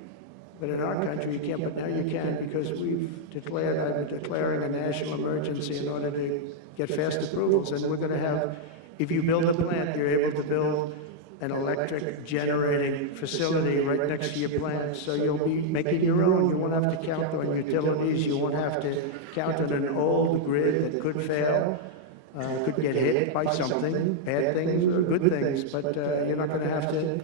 But in our country, you can't. But now you can, because I'm declaring a national emergency in order to get fast approvals. And we're going to have, if you build a plant, you're able to build an electric generating facility right next to your plant. So you'll be making your own. You won't have to count on utilities. You won't have to count on an old grid that could fail, could get hit by something, bad things or good things. But you're not going to have to.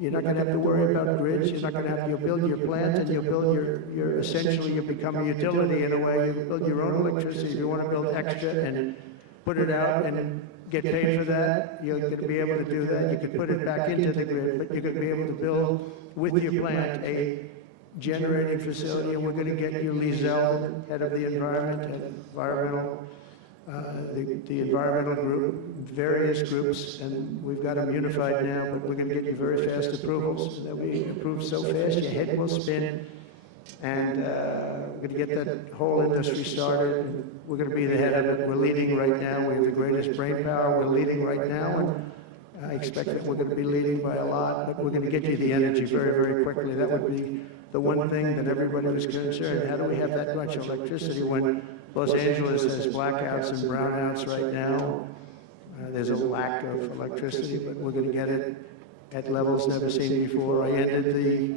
You're not going to have to worry about grids. You're not going to have to. You'll build your plant, and you'll build your essentially you become a utility in a way. You build your own electricity. If you want to build extra and put it out and get paid for that, you're going to be able to do that. You can put it back into the grid, but you're going to be able to build with your plant a generating facility, and we're going to get you Lee Zell, head of the environmental group, various groups, and we've got them unified now, but we're going to get you very fast approvals. They'll be approved so fast, your head will spin, and we're going to get that whole industry started. We're going to be the head of it. We're leading right now. We have the greatest brain power. We're leading right now, and I expect that we're going to be leading by a lot, but we're going to get you the energy very, very quickly. That would be the one thing that everybody was concerned. How do we have that much electricity when Los Angeles has blackouts and brownouts right now? There's a lack of electricity, but we're going to get it at levels never seen before. I ended the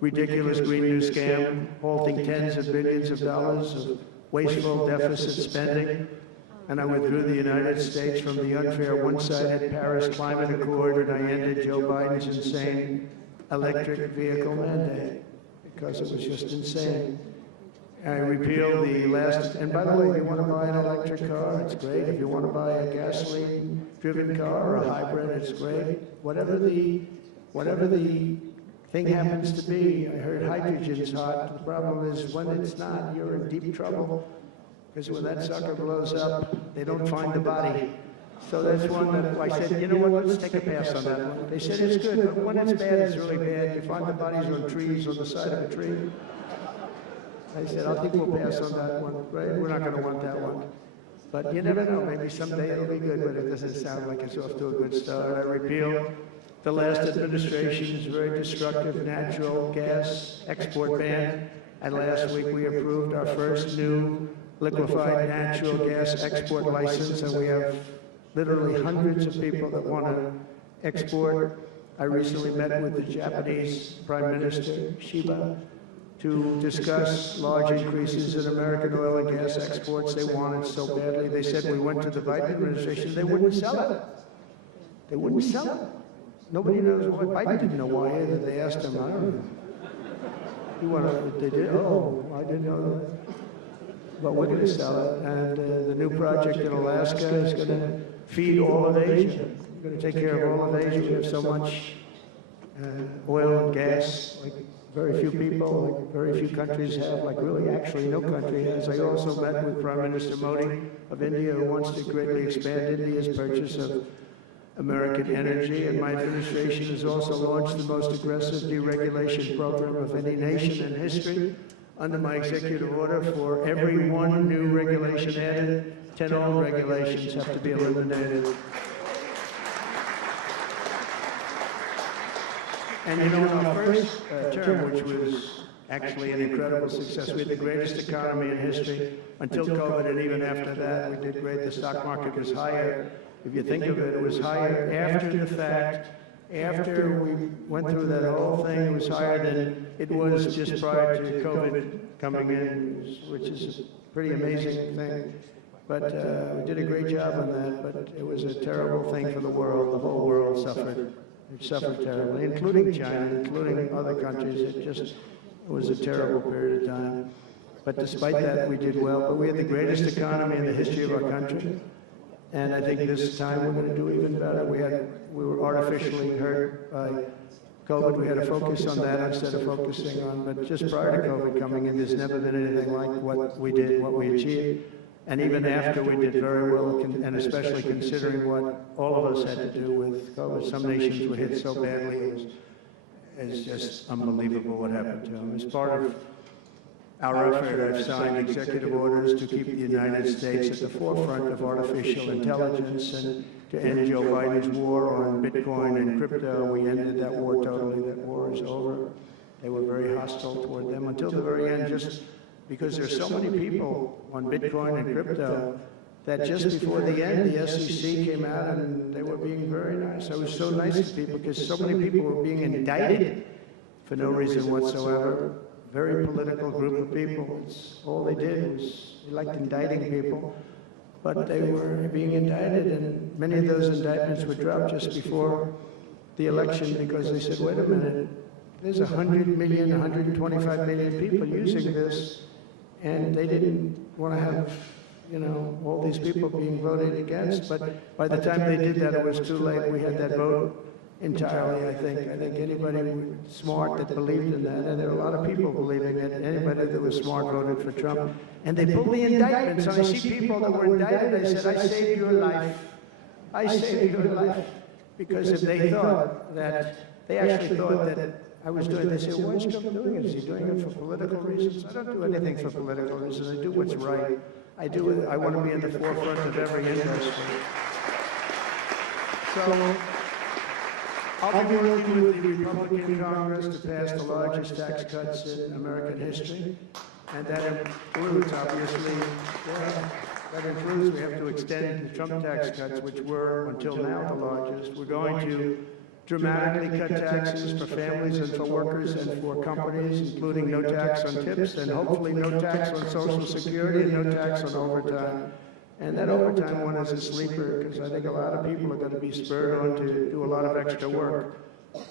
ridiculous Green New scam, halting tens of billions of dollars of wasteful deficit spending, and I withdrew the United States from the unfair one-sided Paris Climate Accord, and I ended Joe Biden's insane electric vehicle mandate, because it was just insane. I repealed the last, and by the way, if you want to buy an electric car, it's great. If you want to buy a gasoline-driven car or a hybrid, it's great. Whatever the thing happens to be, I heard hydrogen's hot. The problem is when it's not, you're in deep trouble, because when that sucker blows up, they don't find the body So that's one that I said, you know what, let's take a pass on that one. They said it's good, but when it's bad, it's really bad. You find the bodies on trees on the side of a tree. I said, I think we'll pass on that one, right? We're not going to want that one. But you never know, maybe someday it'll be good, but it doesn't sound like it's off to a good start. I repeal the last administration's very destructive natural gas export ban. And last week we approved our first new liquefied natural gas export license, and we have literally hundreds of people that want to export. I recently met with the Japanese Prime Minister, Shiba, to discuss large increases in American oil and gas exports. They want it so badly. They said we went to the Biden administration, they wouldn't sell it. They wouldn't sell it. Nobody knows why. Biden didn't know why either. They asked him, I don't know. You want to, they did? Oh, I didn't know that. But we're going to sell it. And the new project in Alaska is going to feed all of Asia. We're going to take care of all of Asia. We have so much oil and gas, like very few people, like very few countries have, like really actually no country has. I also met with Prime Minister Modi of India, who wants to greatly expand India's purchase of American energy, and my administration has also launched the most aggressive deregulation program of any nation in history. Under my executive order, for every one new regulation added, 10 old regulations have to be eliminated. And you know, in our first term, which was actually an incredible success, we had the greatest economy in history until COVID, and even after that, we did great. The stock market was higher. If you think of it, it was higher after the fact. After we went through that whole thing, it was higher than it was just prior to COVID coming in, which is a pretty amazing thing. But we did a great job on that, but it was a terrible thing for the world. The whole world suffered. It suffered terribly, including China, including other countries. It was a terrible period of time. But despite that, we did well. But we had the greatest economy in the history of our country. And I think this time we're going to do even better. We were artificially hurt by COVID. We had to focus on that instead of focusing on, but just prior to COVID coming in, there's never been anything like what we did, what we achieved. And even after, we did very well, and especially considering what all of us had to do with COVID. Some nations were hit so badly, it's just unbelievable what happened to them. As part of our effort, I've signed executive orders to keep the United States at the forefront of artificial intelligence and to end Joe Biden's war on Bitcoin and crypto. We ended that war totally. That war is over. They were very hostile toward them until the very end, just because there's so many people on Bitcoin and crypto that just before the end, the SEC came out and they were being very nice. I was so nice to people because so many people were being indicted for no reason whatsoever. Very political group of people. All they did was they liked indicting people, but they were being indicted, and many of those indictments were dropped just before the election because they said, wait a minute, there's 100 million, 125 million people using this, and they didn't want to have, you know, all these people being voted against. But by the time they did that, it was too late. We had that vote entirely, I think. I think anybody smart that believed in that, and there are a lot of people believing it, anybody that was smart voted for Trump. And they pulled the indictments. So I see people that were indicted, I said, I saved your life. I saved your life. Because if they thought that, they actually thought that I was doing this, they said, why is Trump doing it? Is he doing it for political reasons? I don't do anything for political reasons. I do what's right. I want to be in the forefront of every industry. So I'll be working with the Republican Congress to pass the largest tax cuts in American history. And that includes, obviously, we have to extend the Trump tax cuts, which were, until now, the largest. We're going to dramatically cut taxes for families and for workers and for companies, including no tax on tips and hopefully no tax on Social Security and no tax on overtime. And that overtime one is a sleeper because I think a lot of people are going to be spurred on to do a lot of extra work.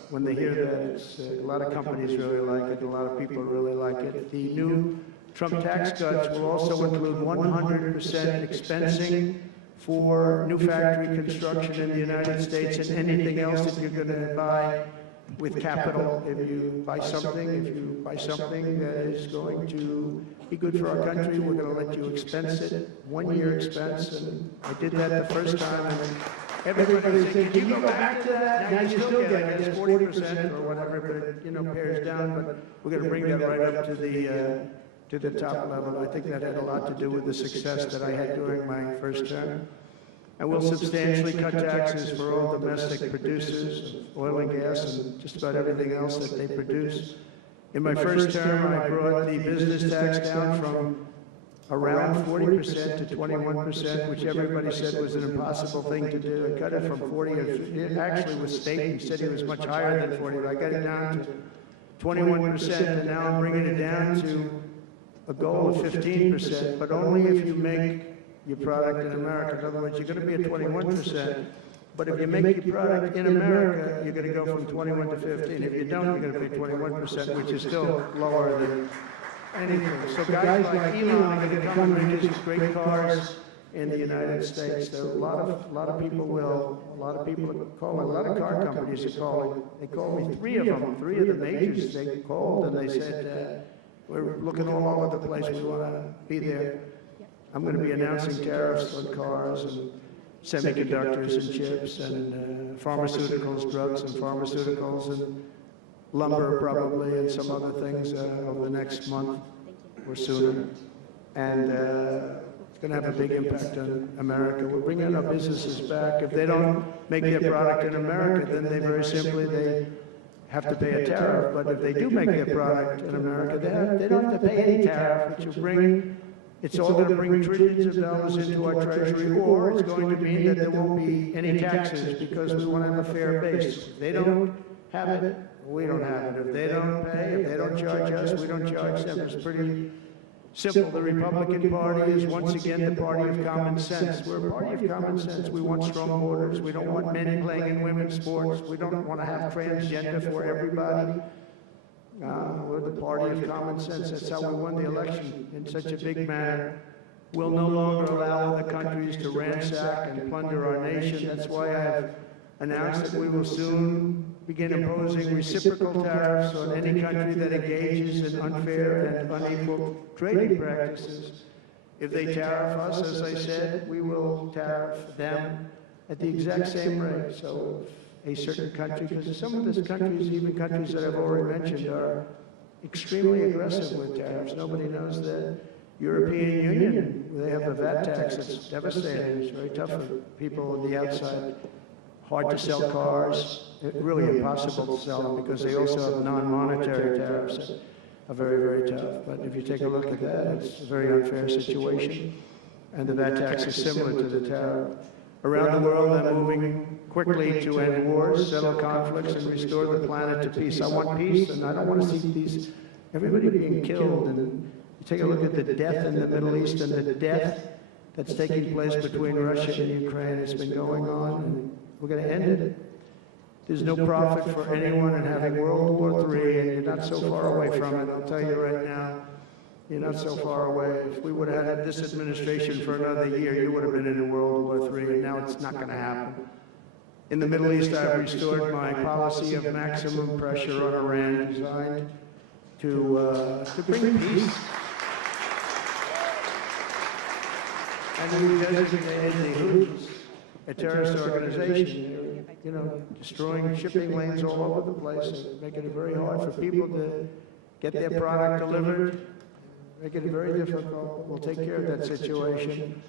When they hear that, a lot of companies really like it, a lot of people really like it. The new Trump tax cuts will also include 100% expensing for new factory construction in the United States and anything else that you're going to buy with capital. If you buy something that is going to be good for our country, we're going to let you expense it, 1 year expense. And I did that the first time, and everybody said, "Can you go back to that?" Now you still get, I guess, 40% or whatever, but it, pares down. But we're going to bring that right up to the top level. I think that had a lot to do with the success that I had during my first term. I will substantially cut taxes for all domestic producers of oil and gas and just about everything else that they produce. In my first term, I brought the business tax down from around 40% to 21%, which everybody said was an impossible thing to do. I cut it from 40, it actually was State, he said it was much higher than 40, but I got it down to 21%, and now I'm bringing it down to a goal of 15%, but only if you make your product in America. In other words, you're going to be at 21%, but if you make your product in America, you're going to go from 21 to 15. If you don't, you're going to pay 21%, which is still lower than anything. So guys like Elon are going to come and produce great cars in the United States. There are a lot of people a lot of car companies are calling. They called me, three of the majors they called, and they said, we're looking all over the place, we want to be there. I'm going to be announcing tariffs on cars and semiconductors and chips and pharmaceuticals, drugs and pharmaceuticals and lumber probably and some other things over the next month or sooner. And it's going to have a big impact on America. We're bringing our businesses back. If they don't make their product in America, then they very simply, they have to pay a tariff. But if they do make their product in America, they don't have to pay any tariff, which will bring, it's all going to bring trillions of dollars into our treasury, or it's going to mean that there won't be any taxes because we want to have a fair base. If they don't have it, we don't have it. If they don't pay, if they don't charge us, we don't charge them. It's pretty simple. The Republican Party is once again the party of common sense. We're a party of common sense. We want strong borders. We don't want men playing in women's sports. We don't want to have transgender for everybody. We're the party of common sense. That's how we won the election in such a big manner. We'll no longer allow other countries to ransack and plunder our nation. That's why I have announced that we will soon begin imposing reciprocal tariffs on any country that engages in unfair and unequal trading practices. If they tariff us, as I said, we will tariff them at the exact same rate. So if a certain country, because some of these countries, even countries that I've already mentioned, are extremely aggressive with tariffs. Nobody knows that. European Union, they have a VAT tax that's devastating. It's very tough for people on the outside. Hard to sell cars, really impossible to sell them because they also have non-monetary tariffs that are very, very tough. But if you take a look at that, it's a very unfair situation. And the VAT tax is similar to the tariff. Around the world, I'm moving quickly to end wars, settle conflicts, and restore the planet to peace. I want peace, and I don't want to see everybody being killed. And you take a look at the death in the Middle East and the death that's taking place between Russia and Ukraine. It's been going on, and we're going to end it. There's no profit for anyone in having World War III, and you're not so far away from it. I'll tell you right now, you're not so far away. If we would have had this administration for another year, you would have been in World War III, and now it's not going to happen. In the Middle East, I've restored my policy of maximum pressure on Iran, designed to bring peace. And we designated the Houthis a terrorist organization, destroying shipping lanes all over the place, making it very hard for people to get their product delivered, making it very difficult. We'll take care of that situation.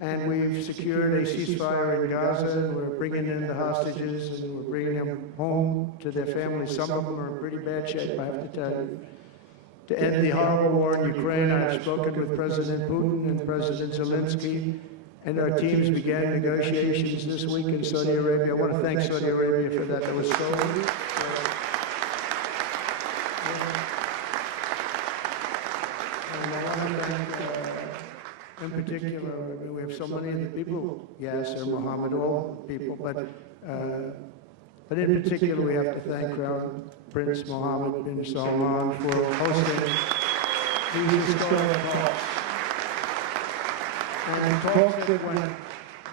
And we've secured a ceasefire in Gaza, and we're bringing in the hostages, and we're bringing them home to their families. Some of them are in pretty bad shape, I have to tell you. To end the horrible war in Ukraine, I've spoken with President Putin and President Zelensky, and our teams began negotiations this week in Saudi Arabia. I want to thank Saudi Arabia for that. That was so in particular, we have so many of the people, Yasser, Mohammed, all people, but in particular, we have to thank Crown Prince Mohammed bin Salman for hosting these historic talks. And talks that went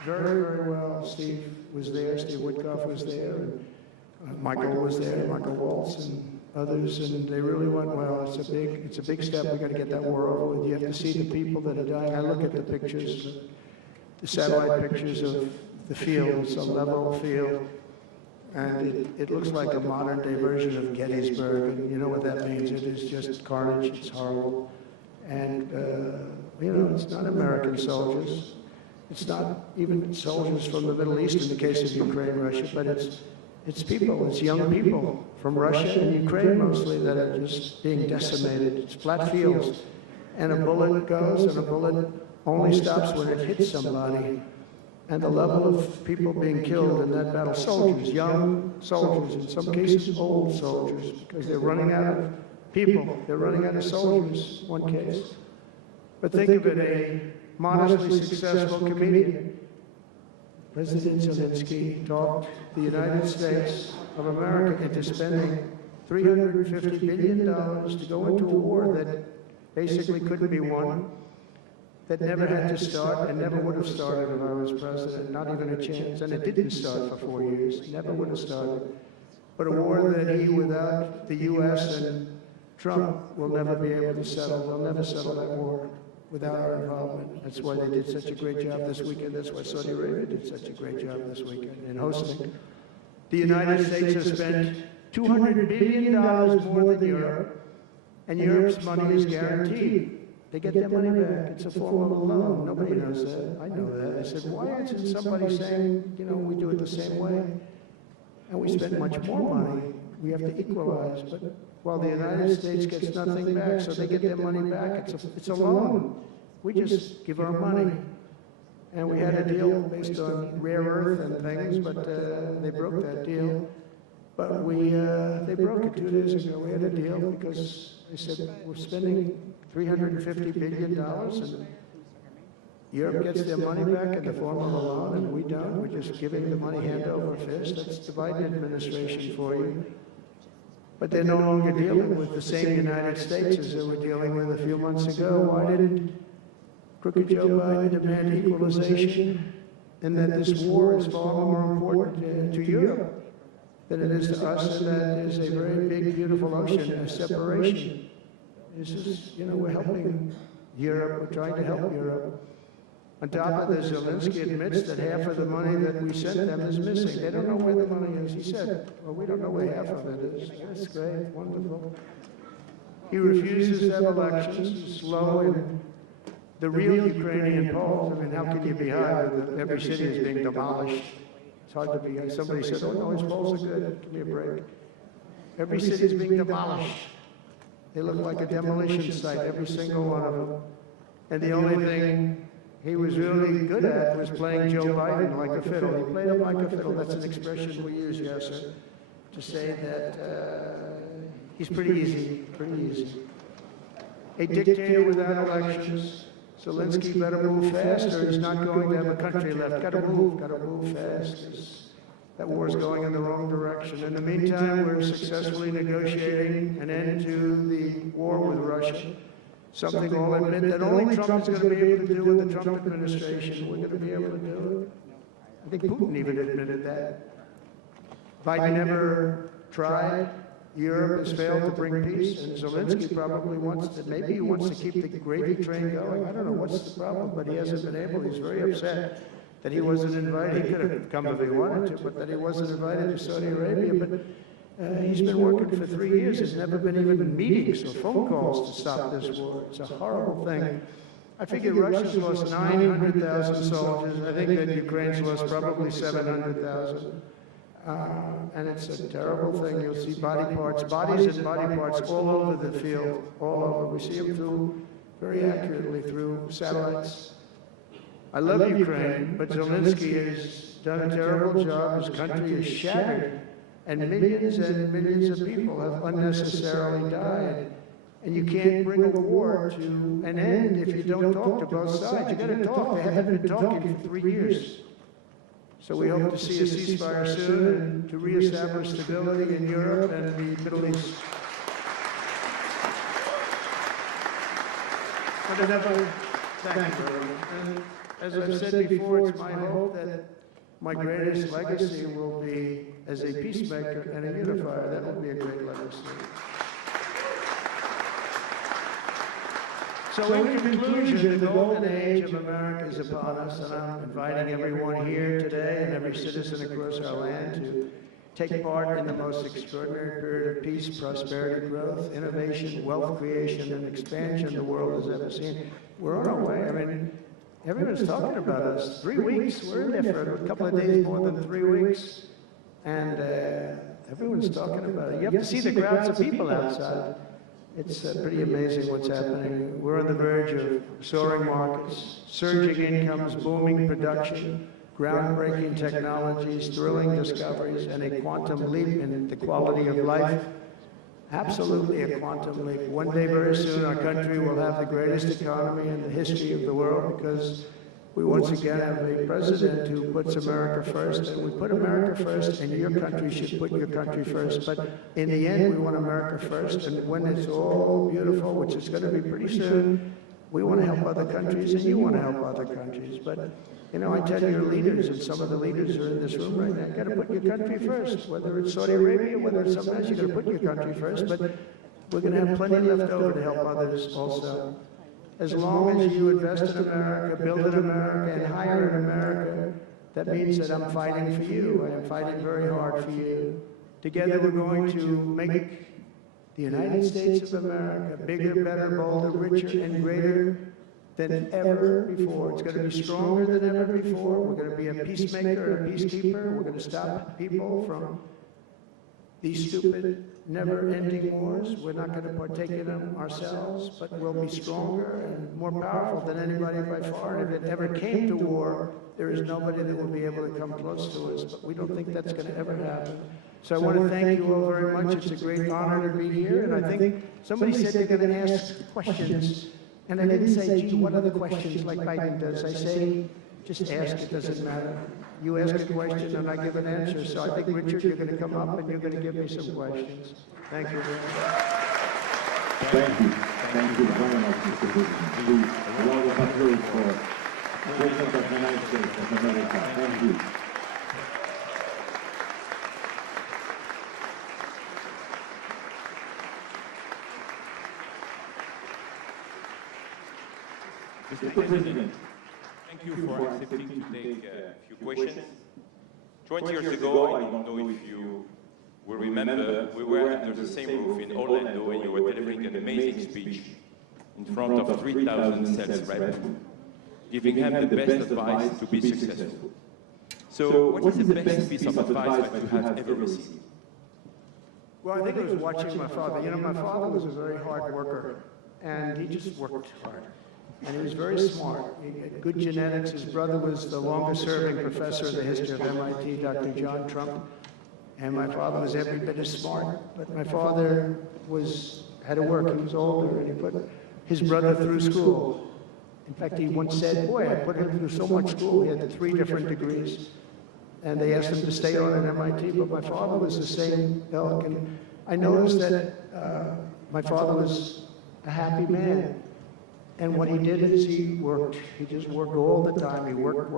very, very well. Steve was there, Steve Woodcock was there, and Michael was there, Michael Waltz and others, and they really went well. It's a big step. We've got to get that war over with. You have to see the people that are dying. I look at the pictures, the satellite pictures of the field. It's a level field, and it looks like a modern-day version of Gettysburg. And you know what that means. It is just carnage. It's horrible. And, you know, it's not American soldiers. It's not even soldiers from the Middle East in the case of Ukraine, Russia, but it's people, it's young people from Russia and Ukraine mostly that are just being decimated. It's flat fields. And a bullet goes, and a bullet only stops when it hits somebody. And the level of people being killed in that battle, soldiers, young soldiers, in some cases old soldiers, because they're running out of people. They're running out of soldiers, one case. But think of it, a modestly successful comedian. President Zelensky talked the United States of America into spending $350 billion to go into a war that basically couldn't be won, that never had to start and never would have started if I was president, not even a chance. And it didn't start for 4 years, never would have started. But a war that he, without the U.S. and Trump, will never be able to settle. They'll never settle that war without our involvement. That's why they did such a great job this weekend. That's why Saudi Arabia did such a great job this weekend in hosting. The United States has spent $200 billion more than Europe, and Europe's money is guaranteed. They get their money back. It's a form of a loan. Nobody knows that. I know that. I said, why isn't somebody saying, you know, we do it the same way? And we spend much more money. We have to equalize. But while the United States gets nothing back, so they get their money back, it's a loan. We just give our money. And we had a deal based on rare earth and things, but they broke that deal. But they broke it 2 days ago. We had a deal because they said, we're spending $350 billion, and Europe gets their money back in the form of a loan, and we don't. We're just giving the money hand over fist. That's the Biden administration for you. But they're no longer dealing with the same United States as they were dealing with a few months ago. Why didn't crooked Joe Biden demand equalization, and that this war is far more important to Europe than it is to us, and that there's a very big, beautiful ocean, a separation. This is, you know, we're helping Europe, we're trying to help Europe. On top of this, Zelensky admits that half of the money that we sent them is missing. They don't know where the money is. He said, well, we don't know where half of it is. That's great, wonderful. He refuses to have elections, slow in the real Ukrainian polls. I mean, how can you be high when every city is being demolished? It's hard to be high. Somebody said, oh no, his polls are good. Give me a break. Every city is being demolished. They look like a demolition site, every single one of them. And the only thing he was really good at was playing Joe Biden like a fiddle. He played him like a fiddle. That's an expression we use, yes, sir, to say that he's pretty easy, pretty easy. A dictator without elections. Zelensky better move fast, or he's not going to have a country left. Got to move fast. That war is going in the wrong direction. In the meantime, we're successfully negotiating an end to the war with Russia. Something I'll admit that only Trump is going to be able to do with the Trump administration. We're going to be able to do it. I think Putin even admitted that. Biden never tried. Europe has failed to bring peace, and Zelensky probably wants to, maybe he wants to keep the gravy train going. I don't know what's the problem, but he hasn't been able. He's very upset that he wasn't invited. He could have come if he wanted to, but that he wasn't invited to Saudi Arabia. But he's been working for 3 years. There's never been even meetings or phone calls to stop this war. It's a horrible thing. I figure Russia's lost 900,000 soldiers. I think that Ukraine's lost probably 700,000. And it's a terrible thing. You'll see body parts, bodies and body parts all over the field, all over. We see them through, very accurately through satellites. I love Ukraine, but Zelensky has done a terrible job. His country is shattered, and millions of people have unnecessarily died. And you can't bring a war to an end if you don't talk to both sides. You got to talk. They haven't been talking for 3 years. So we hope to see a ceasefire soon and to reestablish stability in Europe and the Middle East. Thank you. And as I've said before, it's my hope that my greatest legacy will be as a peacemaker and a unifier. That will be a great legacy. So in conclusion, the golden age of America is upon us, and I'm inviting everyone here today and every citizen across our land to take part in the most extraordinary period of peace, prosperity, growth, innovation, wealth creation, and expansion the world has ever seen. We're on our way. I mean, everyone's talking about us. 3 weeks, we're in there for a couple of days, more than 3 weeks, and everyone's talking about it. You have to see the crowds of people outside. It's pretty amazing what's happening. We're on the verge of soaring markets, surging incomes, booming production, groundbreaking technologies, thrilling discoveries, and a quantum leap in the quality of life. Absolutely a quantum leap. One day very soon our country will have the greatest economy in the history of the world because we once again have a president who puts America first, and we put America first, and your country should put your country first. But in the end, we want America first, and when it's all beautiful, which is going to be pretty soon, we want to help other countries, and you want to help other countries. But, you know, I tell your leaders, and some of the leaders are in this room right now, you've got to put your country first. Whether it's Saudi Arabia, whether it's something else, you've got to put your country first. But we're going to have plenty left over to help others also. As long as you invest in America, build in America, and hire in America, that means that I'm fighting for you. I am fighting very hard for you. Together we're going to make the United States of America bigger, better, bolder, richer, and greater than ever before. It's going to be stronger than ever before. We're going to be a peacemaker, a peacekeeper. We're going to stop people from these stupid, never-ending wars. We're not going to partake in them ourselves, but we'll be stronger and more powerful than anybody by far. And if it ever came to war, there is nobody that will be able to come close to us, but we don't think that's going to ever happen. So I want to thank you all very much. It's a great honor to be here, and I think somebody said they're going to ask questions, and I didn't say, gee, what other questions like Biden does? I say, just ask, it doesn't matter. You ask a question and I give an answer. So I think, Richard, you're going to come up and you're going to give me some questions. Thank you very much. Thank you. Thank you very much, Mr. President. We round of applause for President of the United States of America. Thank you. Mr. President, thank you for accepting to take a few questions. 20 years ago, I don't know if you will remember, we were under the same roof in Orlando and you were delivering an amazing speech in front of 3,000 sales reps, giving them the best advice to be successful. So what is the best piece of advice that you have ever received? Well, I think it was watching my father. You know, my father was a very hard worker, and he just worked hard. And he was very smart. He had good genetics. His brother was the longest-serving professor in the history of MIT, Dr. John Trump. And my father was every bit as smart. But my father had to work. He was older, and he put his brother through school. In fact, he once said, boy, I put him through so much school. He had 3 different degrees. And they asked him to stay on at MIT, but my father was the same ilk. And I noticed that my father was a happy man. And what he did is he worked. He just worked all the time. He worked.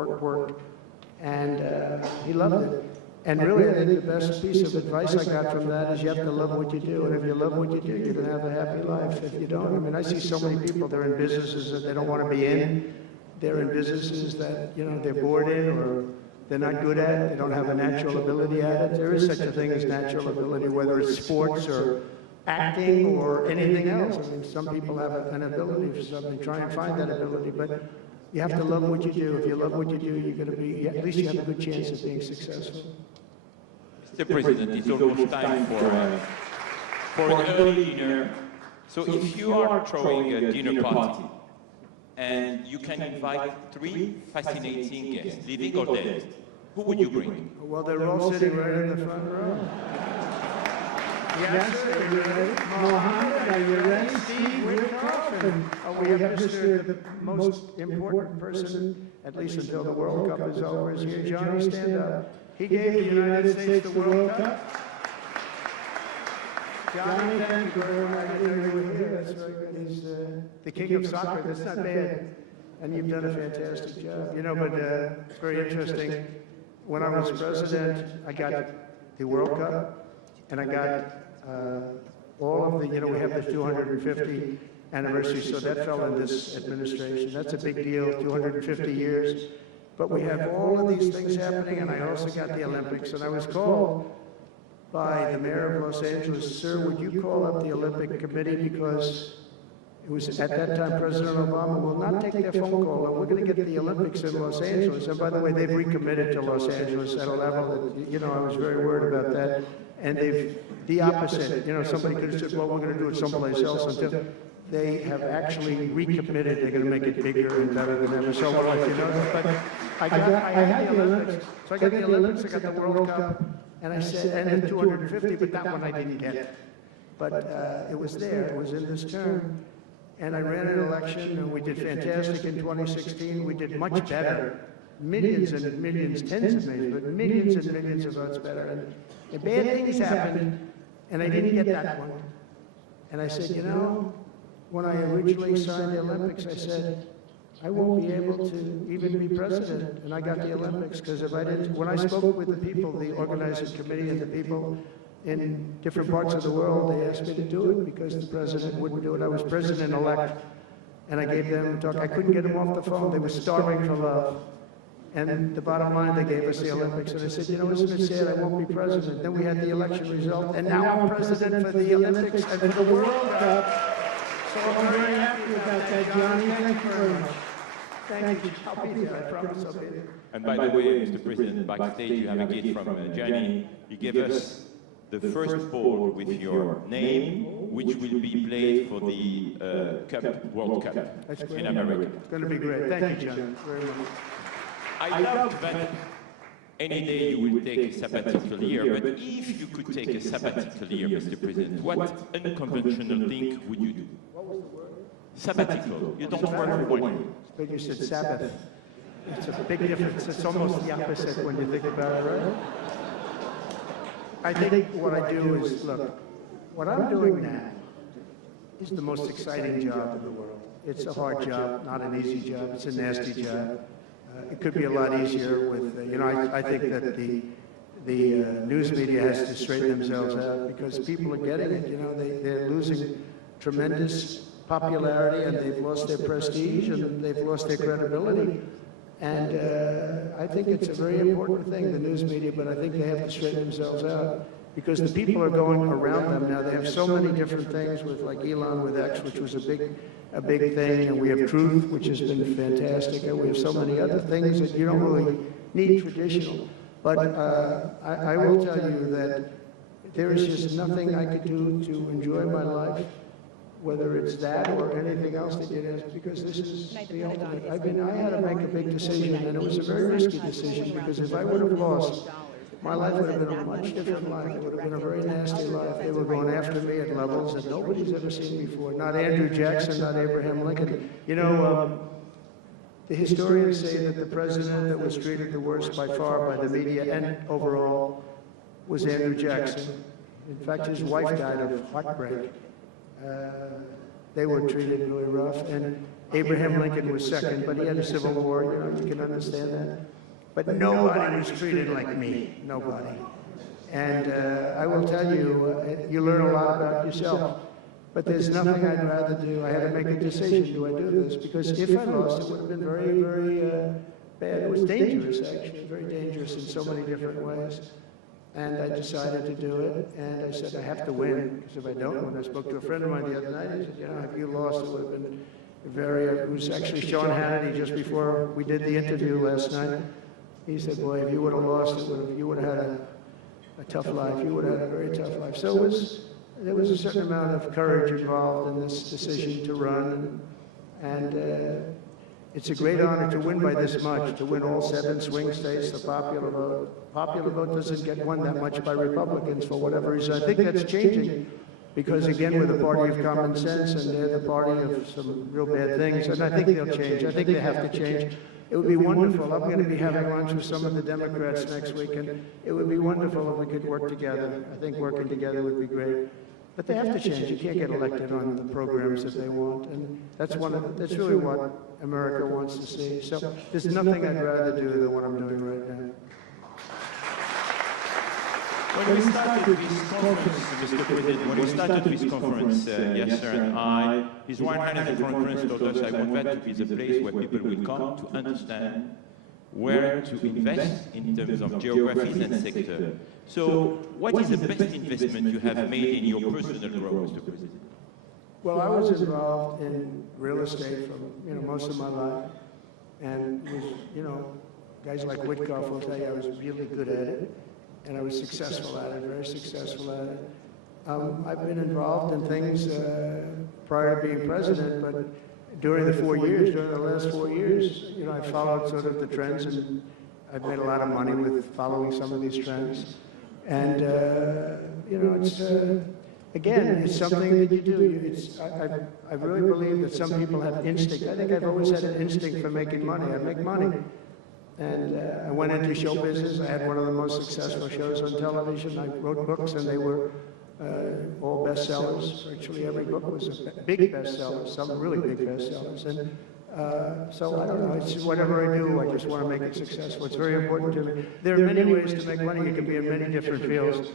And he loved it. And really, I think the best piece of advice I got from that is you have to love what you do. And if you love what you do, you're going to have a happy life. If you don't, I mean, I see so many people, they're in businesses that they don't want to be in. They're in businesses that, you know, they're bored in or they're not good at. They don't have a natural ability at it. There is such a thing as natural ability, whether it's sports or acting or anything else. I mean, some people have an ability for something. Try and find that ability, but you have to love what you do. If you love what you do, you're going to be, at least you have a good chance of being successful. Mr. President, it's almost time for an early dinner. So if you are throwing a dinner party and you can invite 3 fascinating guests, living or dead, who would you bring? Well, they're all sitting right in the front row. Yes, sir. Are you ready? Mohammed, are you ready? Steve, we're Carlton. We have Mr. the most important person, at least until the World Cup is over, is here. Johnny, stand up. He gave the United States the World Cup. Johnny, thank you very much. I didn't know you were here. That's right. He's the king of soccer. That's not bad. And you've done a fantastic job. You know, but it's very interesting. when I was president, I got the World Cup, and I got all of the, we have the 250 anniversary, so that fell in this administration. That's a big deal, 250 years. But we have all of these things happening, and I also got the Olympics. And I was called by the mayor of Los Angeles, sir, would you call up the Olympic Committee, because it was at that time President Obama will not take their phone call, and we're going to get the Olympics in Los Angeles. And by the way, they've recommitted to Los Angeles at a level that, I was very worried about that. And they've, the opposite, somebody could have said, well, we're going to do it someplace else. Until they have actually recommitted, they're going to make it bigger and better than ever. So I'll let you know. But I had the Olympics. So I got the Olympics, I got the World Cup, and I said, and then 250, but that one I didn't get. But it was there, it was in this term. And I ran an election, and we did fantastic in 2016. We did much better. Millions and millions, tens of millions, but millions and millions of votes better. And bad things happened, and I didn't get that one. And I said, when I originally signed the Olympics, I said, I won't be able to even be president. And I got the Olympics, because if I didn't, when I spoke with the people, the organizing committee and the people in different parts of the world, they asked me to do it because the president wouldn't do it. I was president-elect, and I gave them a talk. I couldn't get them off the phone. They were starving for love. And the bottom line, they gave us the Olympics. And I said, isn't it sad I won't be president? Then we had the election result, and now I'm president for the Olympics and for the World Cup. So I'm very happy about that, Johnny. Thank you very much. Thank you. I'll be there. I promise I'll be there. And by the way, Mr. President, backstage you have a gift from Gianni. You gave us the first ball with your name, which will be played for the World Cup in America. It's going to be great. Thank you, John, very much. I doubt that any day you will take a sabbatical year, but if you could take a sabbatical year, Mr. President, what unconventional thing would you do? What was the word? Sabbatical. You don't work for 1 year. But you said Sabbath. It's a big difference. It's almost the opposite when you think about it, right? I think what I do is, look, what I'm doing now is the most exciting job in the world. It's a hard job, not an easy job. It's a nasty job. It could be a lot easier with, I think that the news media has to straighten themselves out because people are getting it. They're losing tremendous popularity, and they've lost their prestige, and they've lost their credibility. And I think it's a very important thing, the news media, but I think they have to straighten themselves out because the people are going around them now. They have so many different things with, like Elon with X, which was a big thing, and we have Truth, which has been fantastic, and we have so many other things that you don't really need traditional. But I will tell you that there is just nothing I could do to enjoy my life, whether it's that or anything else that you ask, because this is the ultimate. I had to make a big decision, and it was a very risky decision, because if I would have lost, my life would have been a much different life. It would have been a very nasty life. They were going after me at levels that nobody's ever seen before. Not Andrew Jackson, not Abraham Lincoln. The historians say that the president that was treated the worst by far by the media and overall was Andrew Jackson. In fact, his wife died of heartbreak. They were treated really rough, and Abraham Lincoln was second, but he had a civil war, you can understand that. But nobody was treated like me, nobody. And I will tell you, you learn a lot about yourself, but there's nothing I'd rather do. I had to make a decision, do I do this? Because if I lost, it would have been very, very bad. It was dangerous, actually, very dangerous in so many different ways. And I decided to do it, and I said, I have to win, because if I don't win, I spoke to a friend of mine the other night, he said, if you lost, it would have been it was actually Sean Hannity just before we did the interview last night. He said, boy, if you would have lost, you would have had a tough life, you would have had a very tough life. So there was a certain amount of courage involved in this decision to run, and it's a great honor to win by this much, to win all 7 swing states, the popular vote. Popular vote doesn't get won that much by Republicans for whatever reason. I think that's changing because, again, we're the party of common sense and they're the party of some real bad things, and I think they'll change. I think they have to change. It would be wonderful. I'm going to be having lunch with some of the Democrats next week, and it would be wonderful if we could work together. I think working together would be great. But they have to change. You can't get elected on the programs that they want, and that's really what America wants to see. So there's nothing I'd rather do than what I'm doing right now. When we started this conference, Mr. President, when we started this conference, Yasser and I, his Wine Management Conference told us, I want that to be the place where people will come to understand where to invest in terms of geographies and sector. So, what is the best investment you have made in your personal growth, Mr. President? Well, I was involved in real estate for most of my life, and was, guys like Whitcoff will tell you I was really good at it, and I was successful at it, very successful at it. I've been involved in things prior to being president, but during the last 4 years, I followed sort of the trends, and I've made a lot of money with following some of these trends. And, it's, again, it's something that you do. I really believe that some people have instinct. I think I've always had an instinct for making money. I make money. And I went into show business. I had one of the most successful shows on television. I wrote books, and they were all bestsellers. Virtually every book was a big bestseller, some really big bestsellers. And so I don't know, it's whatever I do, I just want to make it successful. It's very important to me. There are many ways to make money. You can be in many different fields.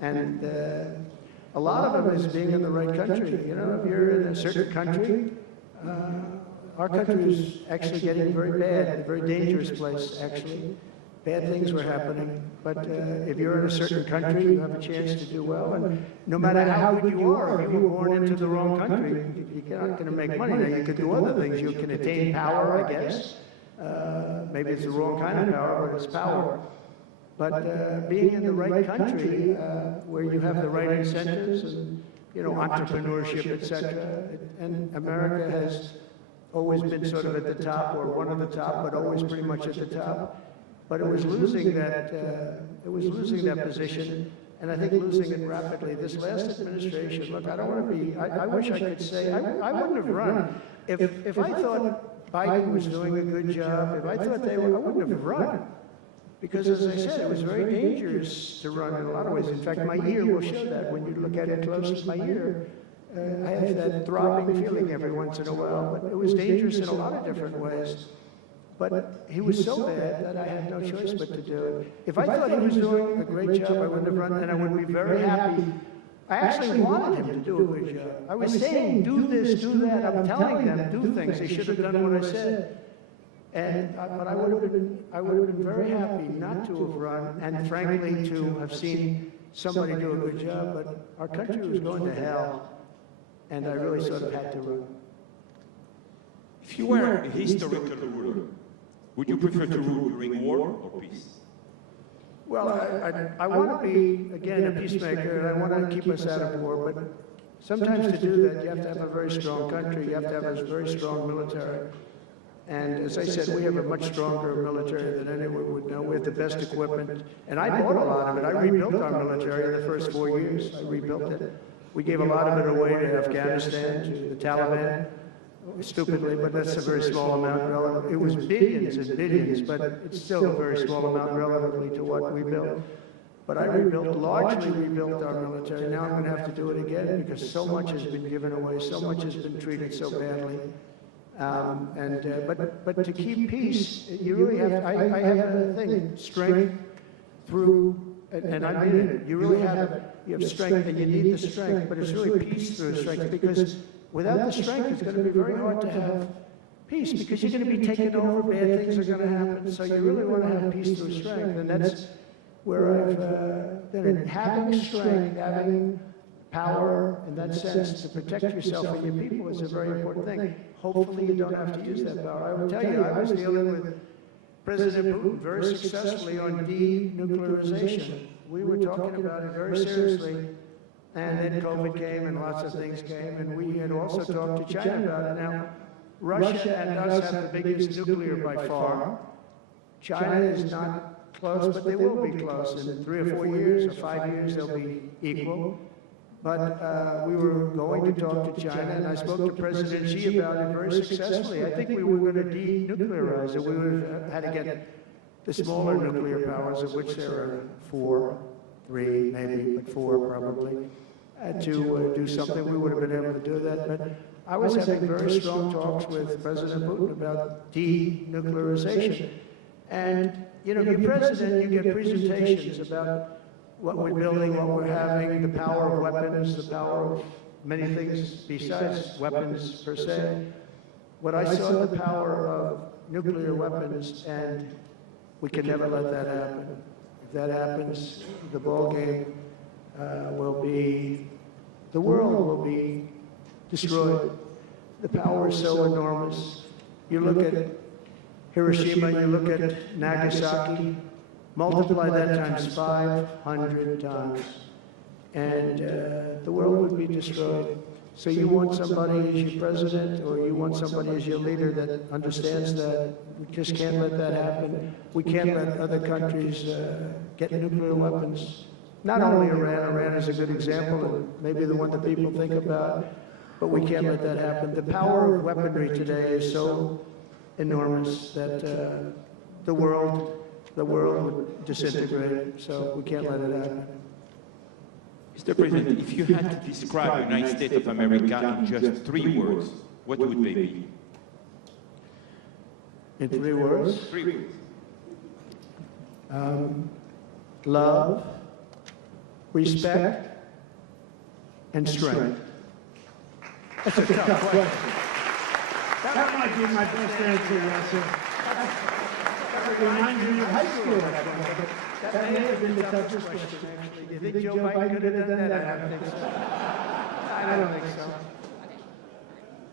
And a lot of them is being in the right country. If you're in a certain country, our country is actually getting very bad, a very dangerous place, actually. Bad things were happening, but if you're in a certain country, you have a chance to do well, and no matter how good you are, if you were born into the wrong country, you're not going to make money. Now, you could do other things. You can attain power, I guess. Maybe it's the wrong kind of power, but it's power. But being in the right country, where you have the right incentives and, entrepreneurship, etc., and America has always been sort of at the top, or one of the top, but always pretty much at the top. But it was losing that position, and I think losing it rapidly. This last administration, look, I don't want to be, I wish I could say, I wouldn't have run. If I thought Biden was doing a good job, if I thought I wouldn't have run. Because as I said, it was very dangerous to run in a lot of ways. In fact, my ear will show that when you look at it close. My ear, I have that throbbing feeling every once in a while, but it was dangerous in a lot of different ways. But he was so bad that I had no choice but to do it. If I thought he was doing a great job, I wouldn't have run, and I would be very happy. I actually wanted him to do a good job. I was saying, do this, do that. I'm telling them, do things. They should have done what I said. But I would have been very happy not to have run, and frankly to have seen somebody do a good job. But our country was going to hell, and I really sort of had to run. If you were a historical ruler, would you prefer to rule during war or peace? Well, I want to be, again, a peacemaker, and I want to keep us out of war, but sometimes to do that, you have to have a very strong country, you have to have a very strong military. And as I said, we have a much stronger military than anyone would know. We have the best equipment, and I bought a lot of it. I rebuilt our military in the first 4 years. I rebuilt it. We gave a lot of it away to Afghanistan, to the Taliban. Stupidly, but that's a very small amount relative. It was billions and billions, but it's still a very small amount relatively to what we built. But I largely rebuilt our military. Now I'm going to have to do it again because so much has been given away, so much has been treated so badly. But to keep peace, you really have to, I have a thing, strength through, and I mean it, you really have strength, and you need the strength, but it's really peace through strength, because without the strength, it's going to be very hard to have peace, because you're going to be taken over, bad things are going to happen, so you really want to have peace through strength, and that's where I've been. Having strength, having power in that sense to protect yourself and your people is a very important thing. Hopefully you don't have to use that power. I will tell you, I was dealing with President Putin very successfully on denuclearization. We were talking about it very seriously. And then COVID came and lots of things came, and we had also talked to China about it. Now, Russia and us have the biggest nuclear by far. China is not close, but they will be close. In 3 or 4 years or 5 years, they'll be equal. But we were going to talk to China, and I spoke to President Xi about it very successfully. I think we were going to denuclearize it. We would have had to get the smaller nuclear powers, of which there are 4, 3 maybe, but 4 probably. To do something, we would have been able to do that. But I was having very strong talks with President Putin about denuclearization. And, you're president, you get presentations about what we're building, what we're having, the power of weapons, the power of many things besides weapons per se. What I saw the power of nuclear weapons, and we can never let that happen. If that happens, the ball game will be, the world will be destroyed. The power is so enormous. You look at Hiroshima, you look at Nagasaki, multiply that times 500 times, and the world would be destroyed. So you want somebody as your president, or you want somebody as your leader that understands that we just can't let that happen. We can't let other countries get nuclear weapons. Not only Iran, Iran is a good example, and maybe the one that people think about, but we can't let that happen. The power of weaponry today is so enormous that the world would disintegrate, so we can't let it happen. Mr. President, if you had to describe the United States of America in just 3 words, what would they be? In 3 words? 3 words. Love, respect, and strength. That's a tough question. That might be my best answer, Russell. That reminds me of high school. That may have been the toughest question, actually. Do you think Joe Biden could have done that? I don't think so. I don't think so.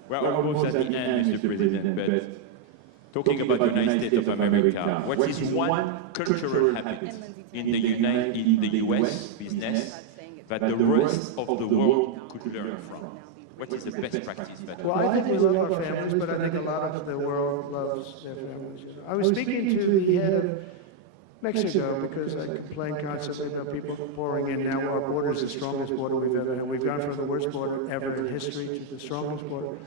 We're almost at the end, Mr. President, but talking about the United States of America, what is one cultural habit in the US business that the rest of the world could learn from? What is the best practice that Well, I think we love our families, but I think a lot of the world loves their families. I was speaking to the head of Mexico because I complain constantly about people pouring in. Now our border is the strongest border we've ever had. We've gone from the worst border ever in history to the strongest border.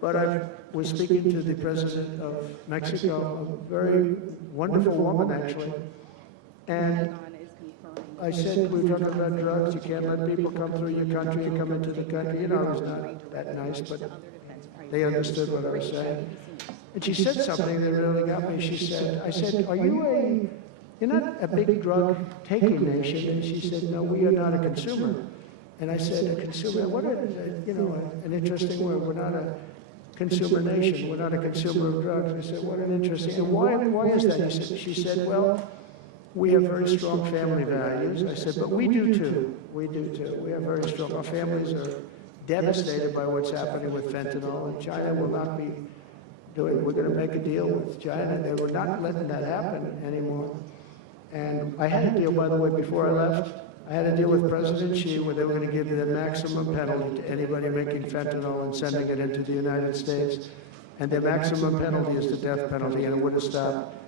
But I was speaking to the president of Mexico, a very wonderful woman actually, and I said, we were talking about drugs, you can't let people come through your country, you come into the country. You know, I was not that nice, but they understood what I was saying. And she said something that really got me. She said, I said, you're not a big drug taking nation? And she said, no, we are not a consumer. And I said, a consumer, what an interesting word. We're not a consumer nation. We're not a consumer of drugs. I said, what an interesting, and why is that? She said, well, we have very strong family values. I said, but we do too. We do too. We have very strong. Our families are devastated by what's happening with fentanyl, and China will not be doing. We're going to make a deal with China. They were not letting that happen anymore. And I had a deal, by the way, before I left. I had a deal with President Xi where they were going to give the maximum penalty to anybody making fentanyl and sending it into the United States. And their maximum penalty is the death penalty, and it would have stopped.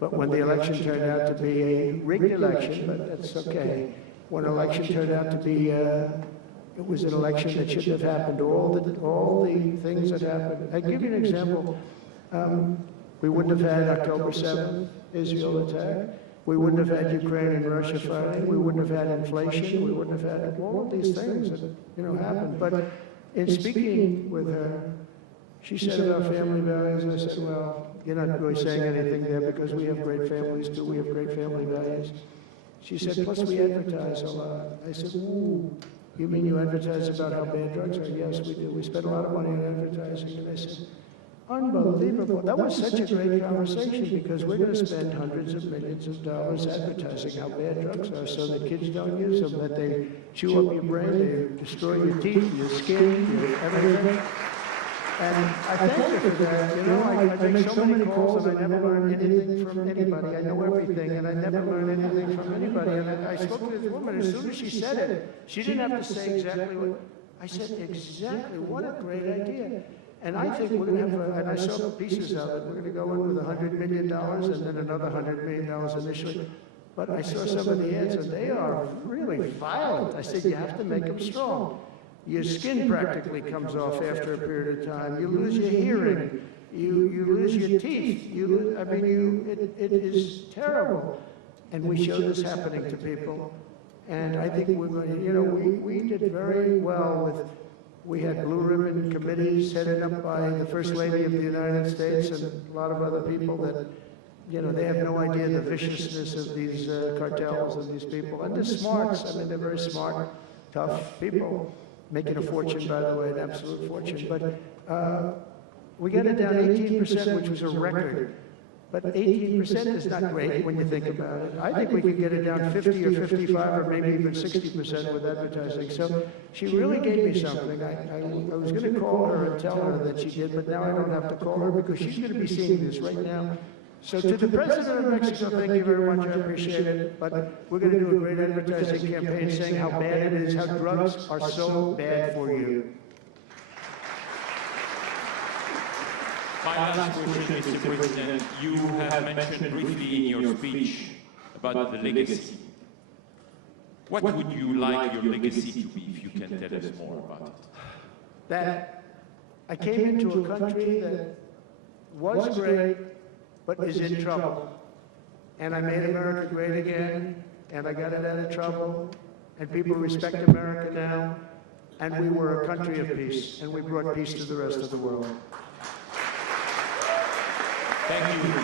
But when the election turned out to be a rigged election, but that's okay. When an election turned out to be, it was an election that shouldn't have happened. All the things that happened. I'll give you an example. We wouldn't have had October 7th, Israel attack. We wouldn't have had Ukraine and Russia fighting. We wouldn't have had inflation. We wouldn't have had all of these things that happened. But in speaking with her, she said about family values. I said, well, you're not really saying anything there because we have great families too. We have great family values. She said, plus we advertise a lot. I said, ooh, you mean you advertise about how bad drugs are? Yes, we do. We spend a lot of money on advertising. And I said, unbelievable. That was such a great conversation because we're going to spend hundreds of millions of dollars advertising how bad drugs are so that kids don't use them, that they chew up your brain, they destroy your teeth, your skin, your everything. And I thank her for that. I make so many calls and I never learn anything from anybody. I know everything and I never learn anything from anybody. And I spoke to this woman, as soon as she said it, she didn't have to say exactly what, I said, exactly, what a great idea. And I think we're going to have, and I saw the pieces of it, we're going to go in with $100 million and then another $100 million initially. But I saw some of the ads and they are really violent. I said, you have to make them strong. Your skin practically comes off after a period of time. You lose your hearing. You lose your teeth. It is terrible. And we show this happening to people. And I think we're going to, we did very well with, we had blue ribbon committees headed up by the First Lady of the United States and a lot of other people that you know, they have no idea the viciousness of these cartels and these people. And they're smarts. I mean, they're very smart, tough people, making a fortune, by the way, an absolute fortune. But we got it down 18%, which was a record. But 18% is not great when you think about it. I think we could get it down 50 or 55 or maybe even 60% with advertising. So she really gave me something. I was going to call her and tell her that she did, but now I don't have to call her because she's going to be seeing this right now. So to the President of Mexico, thank you very much. I appreciate it. But we're going to do a great advertising campaign saying how bad it is, how drugs are so bad for you. My last question, Mr. President. You have mentioned briefly in your speech about the legacy. What would you like your legacy to be, if you can tell us more about it? That I came into a country that was great, but is in trouble. And I made America great again, and I got it out of trouble, and people respect America now, and we were a country of peace, and we brought peace to the rest of the world. Thank you very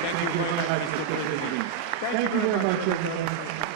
much, Mr. President. Thank you very much, everyone.